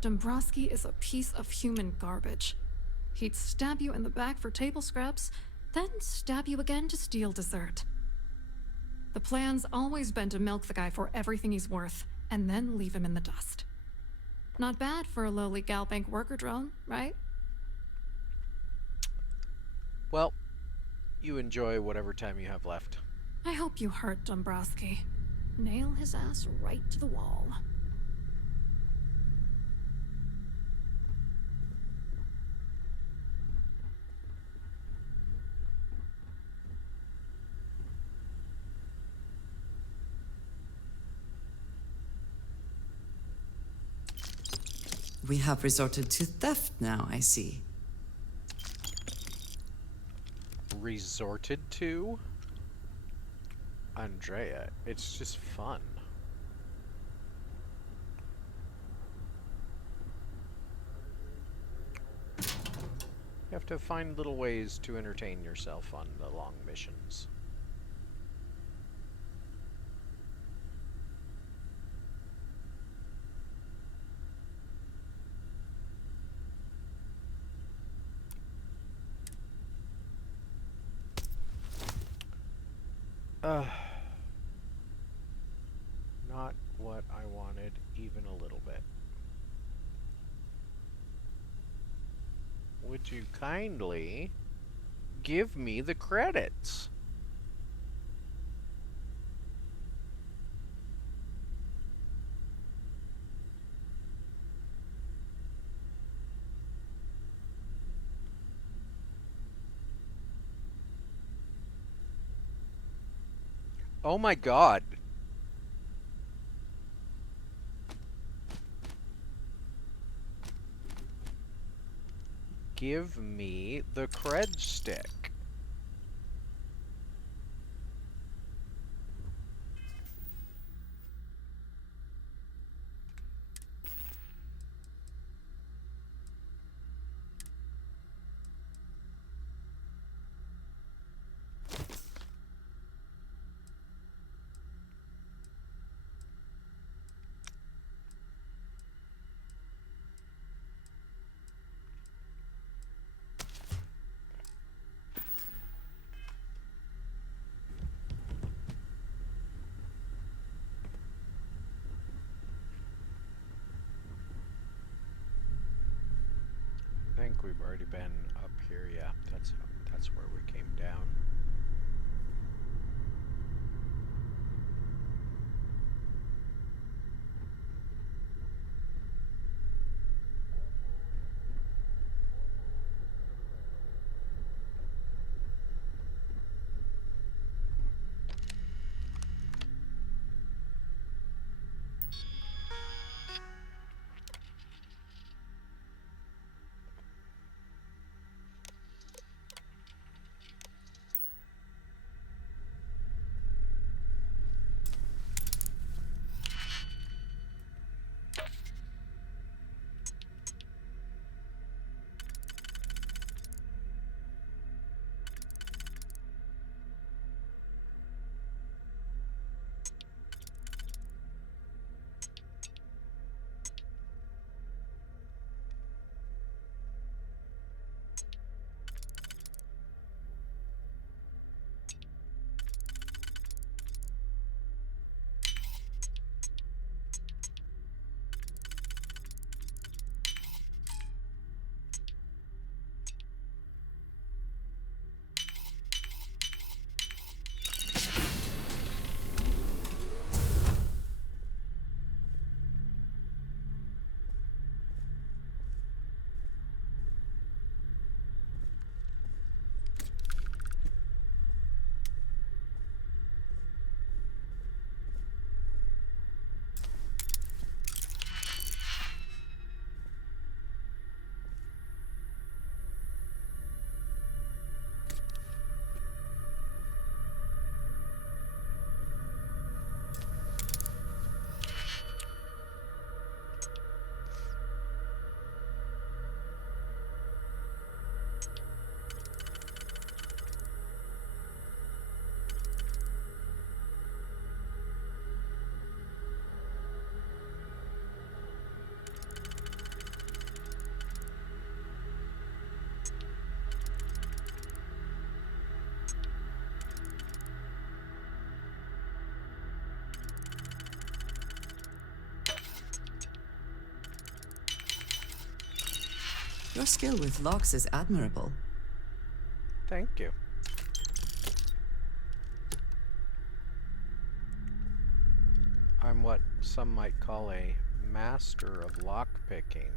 Dombrowski is a piece of human garbage. He'd stab you in the back for table scraps, then stab you again to steal dessert. The plan's always been to milk the guy for everything he's worth, and then leave him in the dust. Not bad for a lowly Galbank worker drone, right? Well, you enjoy whatever time you have left. I hope you hurt Dombrowski. Nail his ass right to the wall. We have resorted to theft now, I see. Resorted to? Andrea, it's just fun. You have to find little ways to entertain yourself on the long missions. Not what I wanted, even a little bit. Would you kindly give me the credits? Oh my god. give me the cred stick. I think we've already been up here. Yeah, that's where we came down. Your skill with locks is admirable. Thank you. I'm what some might call a master of lockpicking.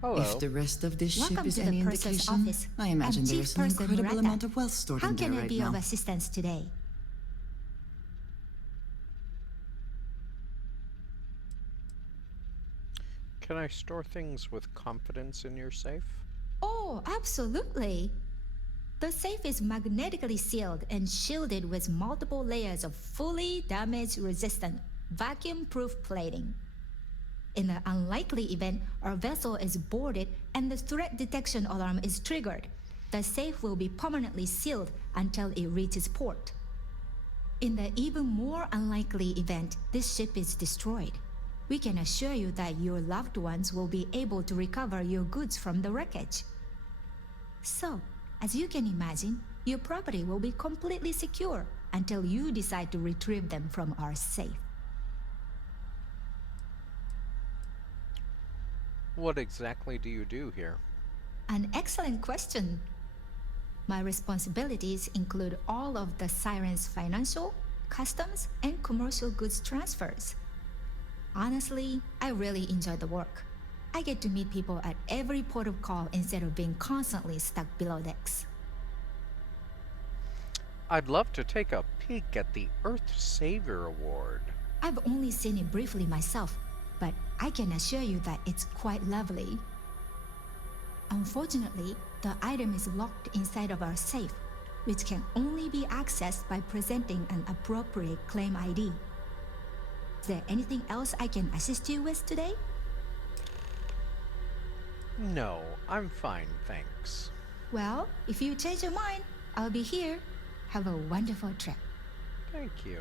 Hello. If the rest of this ship Welcome is to any the purser's indication, office. I imagine I'm there Chief is an Purser incredible Murata. amount of wealth stored How in can there I right be now. of assistance today? Can I store things with confidence in your safe? Oh, absolutely. The safe is magnetically sealed and shielded with multiple layers of fully damage-resistant, vacuum-proof plating. In the unlikely event our vessel is boarded and the threat detection alarm is triggered, the safe will be permanently sealed until it reaches port. In the even more unlikely event this ship is destroyed, we can assure you that your loved ones will be able to recover your goods from the wreckage. So, as you can imagine, your property will be completely secure until you decide to retrieve them from our safe. What exactly do you do here? An excellent question. My responsibilities include all of the Siren's financial, customs, and commercial goods transfers. Honestly, I really enjoy the work. I get to meet people at every port of call instead of being constantly stuck below decks. I'd love to take a peek at the Earth Savior Award. I've only seen it briefly myself, but I can assure you that it's quite lovely. Unfortunately, the item is locked inside of our safe, which can only be accessed by presenting an appropriate claim ID. Is there anything else I can assist you with today? No, I'm fine, thanks. Well, if you change your mind, I'll be here. Have a wonderful trip. Thank you.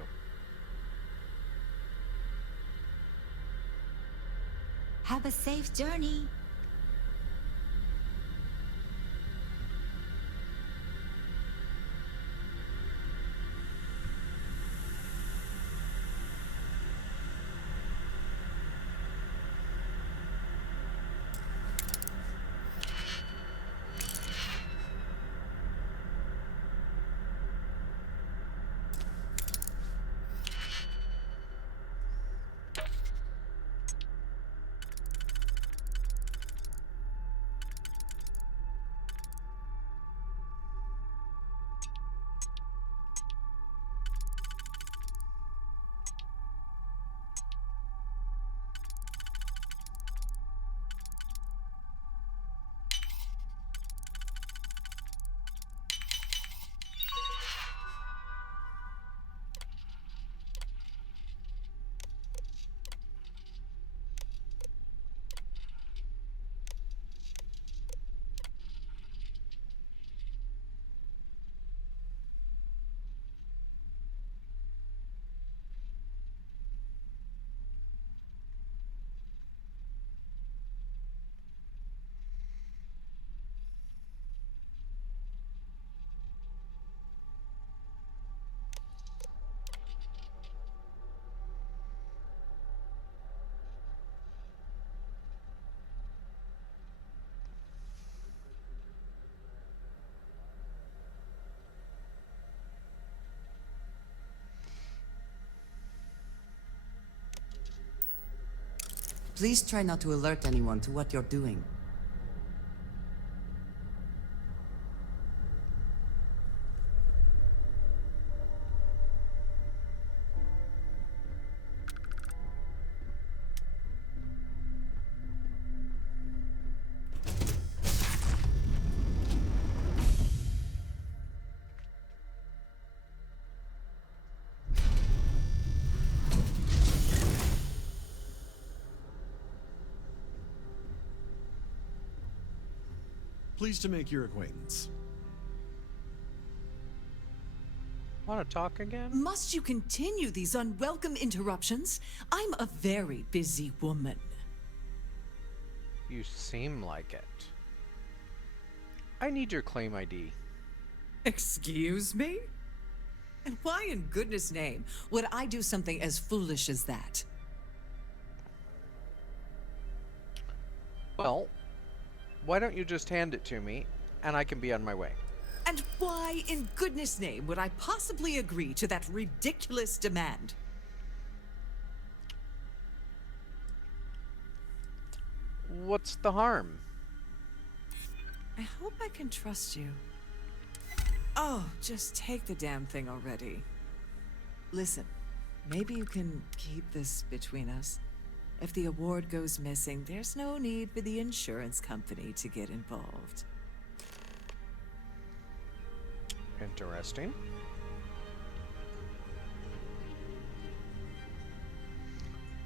Have a safe journey. Please try not to alert anyone to what you're doing. Pleased to make your acquaintance. Want to talk again? Must you continue these unwelcome interruptions? I'm a very busy woman. You seem like it. I need your claim ID. Excuse me? And why in goodness name would I do something as foolish as that? Well, why don't you just hand it to me, and I can be on my way. And why in goodness name would I possibly agree to that ridiculous demand? What's the harm? I hope I can trust you. Oh, just take the damn thing already. Listen, maybe you can keep this between us. If the award goes missing, there's no need for the insurance company to get involved. Interesting.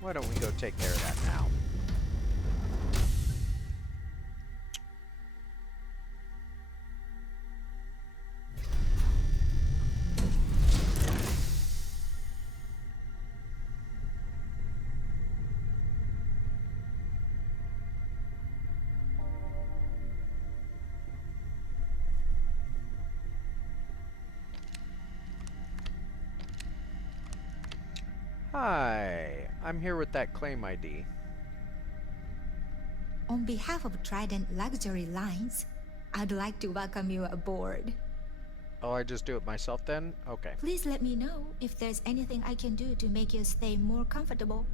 Why don't we go take care of that now? Hi, I'm here with that claim ID. On behalf of Trident Luxury Lines, I'd like to welcome you aboard. Oh, I just do it myself then? Okay. Please let me know if there's anything I can do to make your stay more comfortable.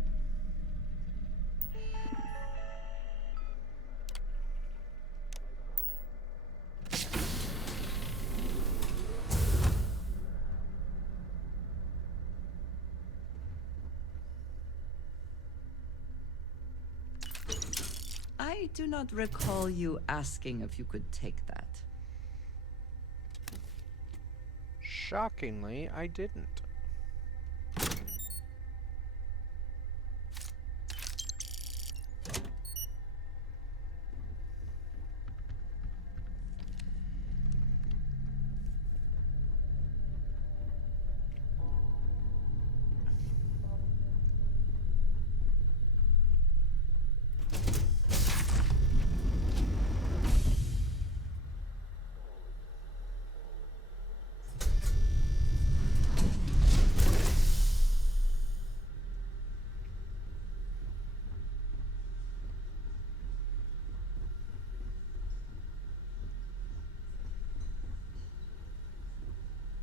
I do not recall you asking if you could take that. Shockingly, I didn't.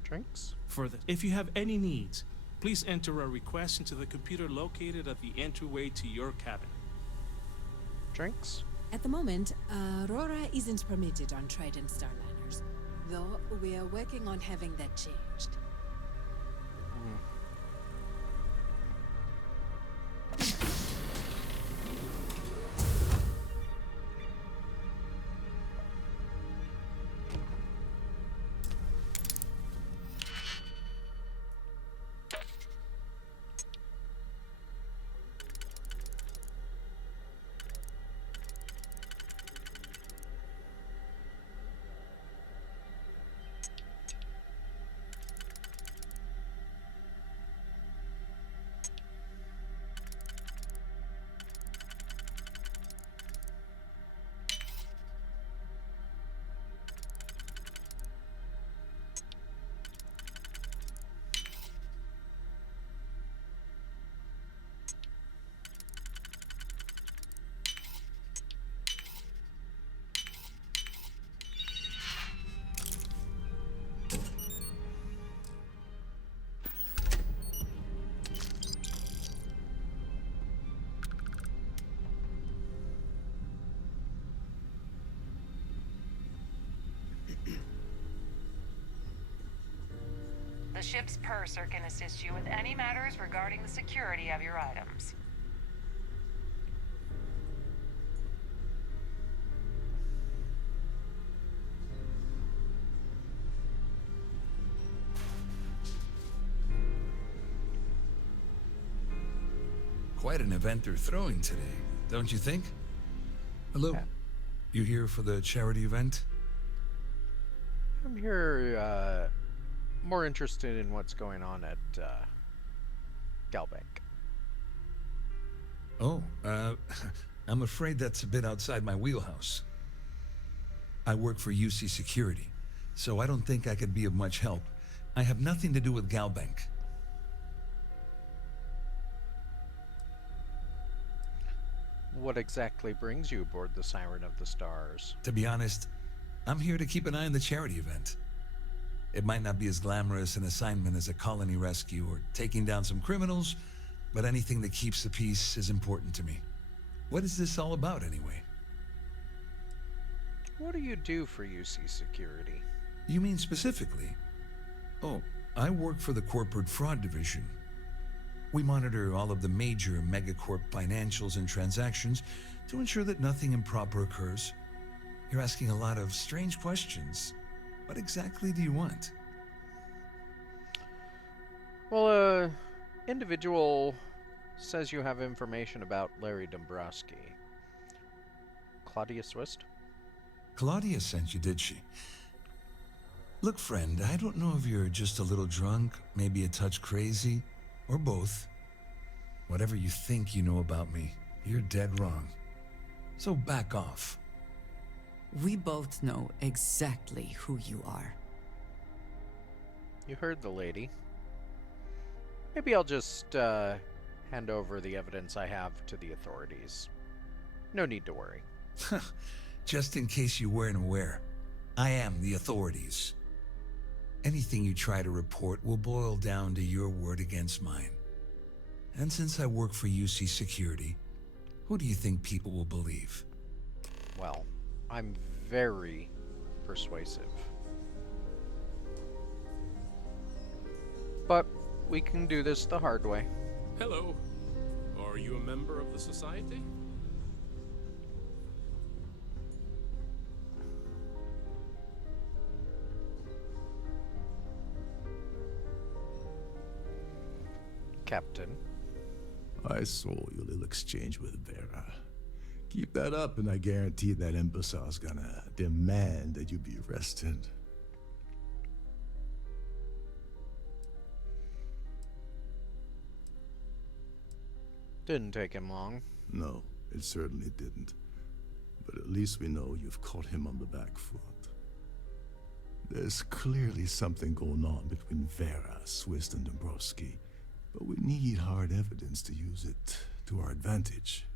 Drinks? Further, if you have any needs, please enter a request into the computer located at the entryway to your cabin. Drinks? At the moment, Aurora isn't permitted on Trident Starliners, though we are working on having that changed. The ship's purser can assist you with any matters regarding the security of your items. Quite an event they're throwing today, don't you think? Hello? Yeah. You here for the charity event? I'm here, more interested in what's going on at, Galbank. Oh, I'm afraid that's a bit outside my wheelhouse. I work for UC Security, so I don't think I could be of much help. I have nothing to do with Galbank. What exactly brings you aboard the Siren of the Stars? To be honest, I'm here to keep an eye on the charity event. It might not be as glamorous an assignment as a colony rescue or taking down some criminals, but anything that keeps the peace is important to me. What is this all about, anyway? What do you do for UC Security? You mean specifically? Oh, I work for the Corporate Fraud Division. We monitor all of the major megacorp financials and transactions to ensure that nothing improper occurs. You're asking a lot of strange questions. What exactly do you want? Well, individual says you have information about Larry Dombrowski. Claudia Swist? Claudia sent you, did she? Look, friend, I don't know if you're just a little drunk, maybe a touch crazy, or both. Whatever you think you know about me, you're dead wrong. So back off. We both know exactly who you are. You heard the lady. Maybe I'll just hand over the evidence I have to the authorities. No need to worry. Just in case you weren't aware, I am the authorities. Anything you try to report will boil down to your word against mine. And since I work for UC Security, who do you think people will believe? Well, I'm very persuasive. But we can do this the hard way. Hello. Are you a member of the society? Captain. I saw your little exchange with Vera. Keep that up and I guarantee that imbecile's gonna demand that you be arrested. Didn't take him long. No, it certainly didn't. But at least we know you've caught him on the back foot. There's clearly something going on between Vera, Swiss, and Dombrowski, but we need hard evidence to use it to our advantage.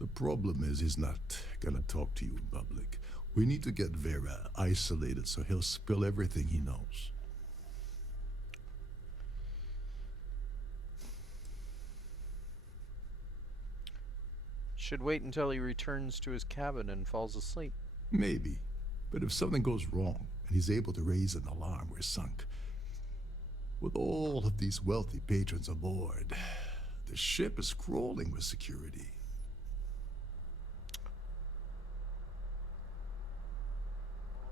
The problem is he's not gonna talk to you in public. We need to get Vera isolated so he'll spill everything he knows. Should wait until he returns to his cabin and falls asleep. Maybe, but if something goes wrong and he's able to raise an alarm, we're sunk. With all of these wealthy patrons aboard, the ship is crawling with security.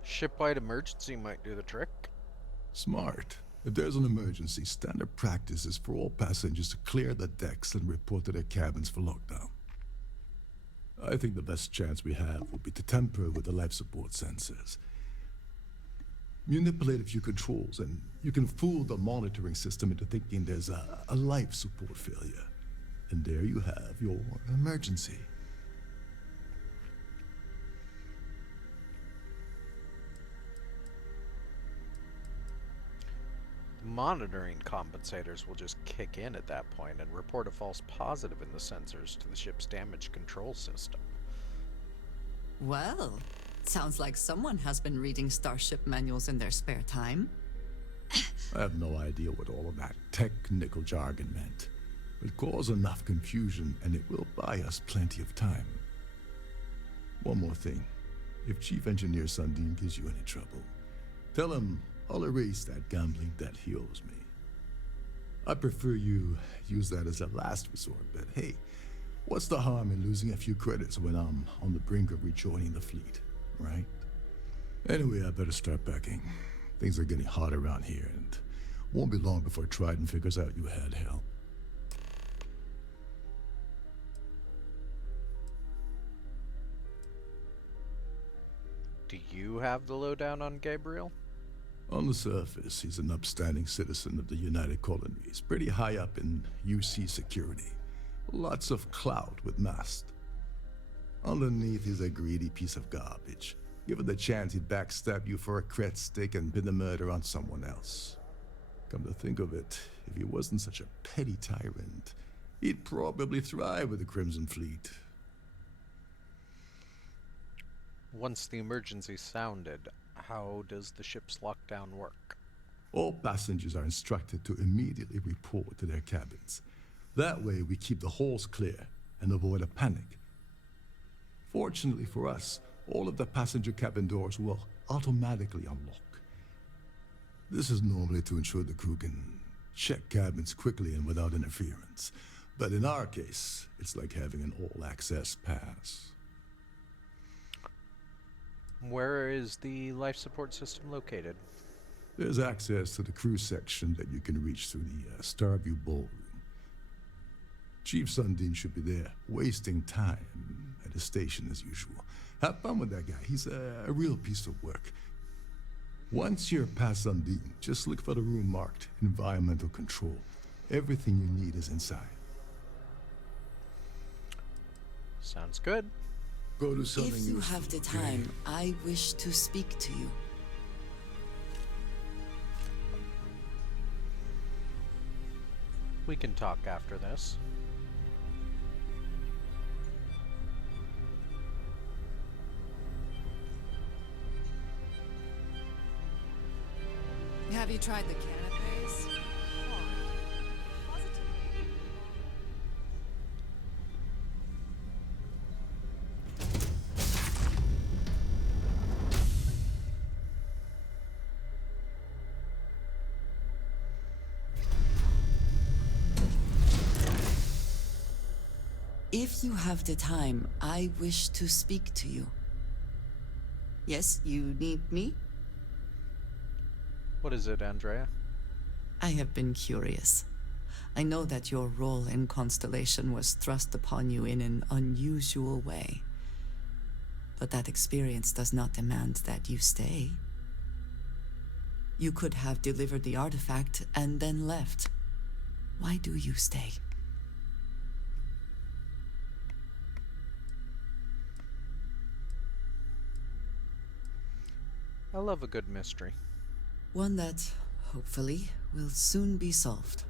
Shipwide emergency might do the trick. Smart. If there's an emergency, standard practice is for all passengers to clear the decks and report to their cabins for lockdown. I think the best chance we have would be to tamper with the life support sensors. Manipulate a few controls, and you can fool the monitoring system into thinking there's a life support failure. And there you have your emergency. Monitoring compensators will just kick in at that point and report a false positive in the sensors to the ship's damage control system. Well, sounds like someone has been reading starship manuals in their spare time. I have no idea what all of that technical jargon meant. It caused enough confusion, and it will buy us plenty of time. One more thing. If Chief Engineer Sundin gives you any trouble, tell him I'll erase that gambling debt he owes me. I prefer you use that as a last resort, but hey, what's the harm in losing a few credits when I'm on the brink of rejoining the fleet, right? Anyway, I better start packing. Things are getting hot around here, and won't be long before Trident figures out you had help. Do you have the lowdown on Gabriel? On the surface, he's an upstanding citizen of the United Colonies, pretty high up in UC security. Lots of clout with mast. Underneath, he's a greedy piece of garbage. Given the chance, he'd backstab you for a cret stick and pin the murder on someone else. Come to think of it, if he wasn't such a petty tyrant, he'd probably thrive with the Crimson Fleet. Once the emergency sounded, how does the ship's lockdown work? All passengers are instructed to immediately report to their cabins. That way, we keep the halls clear and avoid a panic. Fortunately for us, all of the passenger cabin doors will automatically unlock. This is normally to ensure the crew can check cabins quickly and without interference. But in our case, it's like having an all-access pass. Where is the life support system located? There's access to the crew section that you can reach through the Starview Ballroom. Chief Sundin should be there, wasting time at his station as usual. Have fun with that guy. He's a real piece of work. Once you're past Sundin, just look for the room marked Environmental Control. Everything you need is inside. Sounds good. Go to something If you useful, have the okay? time, I wish to speak to you. We can talk after this. Have you tried the canapes? If you have the time, I wish to speak to you. Yes, you need me? What is it, Andrea? I have been curious. I know that your role in Constellation was thrust upon you in an unusual way. But that experience does not demand that you stay. You could have delivered the artifact and then left. Why do you stay? I love a good mystery. One that, hopefully, will soon be solved.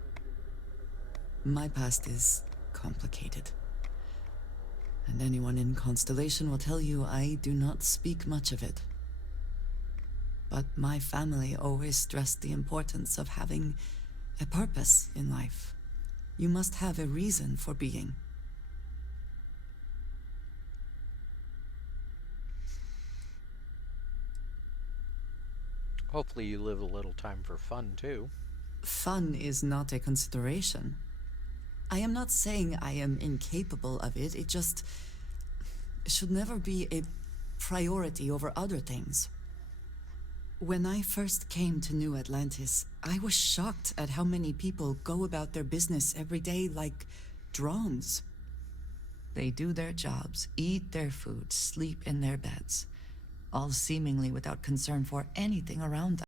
My past is complicated. And anyone in Constellation will tell you I do not speak much of it. But my family always stressed the importance of having a purpose in life. You must have a reason for being. Hopefully you live a little time for fun, too. Fun is not a consideration. I am not saying I am incapable of it, it just should never be a priority over other things. When I first came to New Atlantis, I was shocked at how many people go about their business every day like drones. They do their jobs, eat their food, sleep in their beds, all seemingly without concern for anything around them.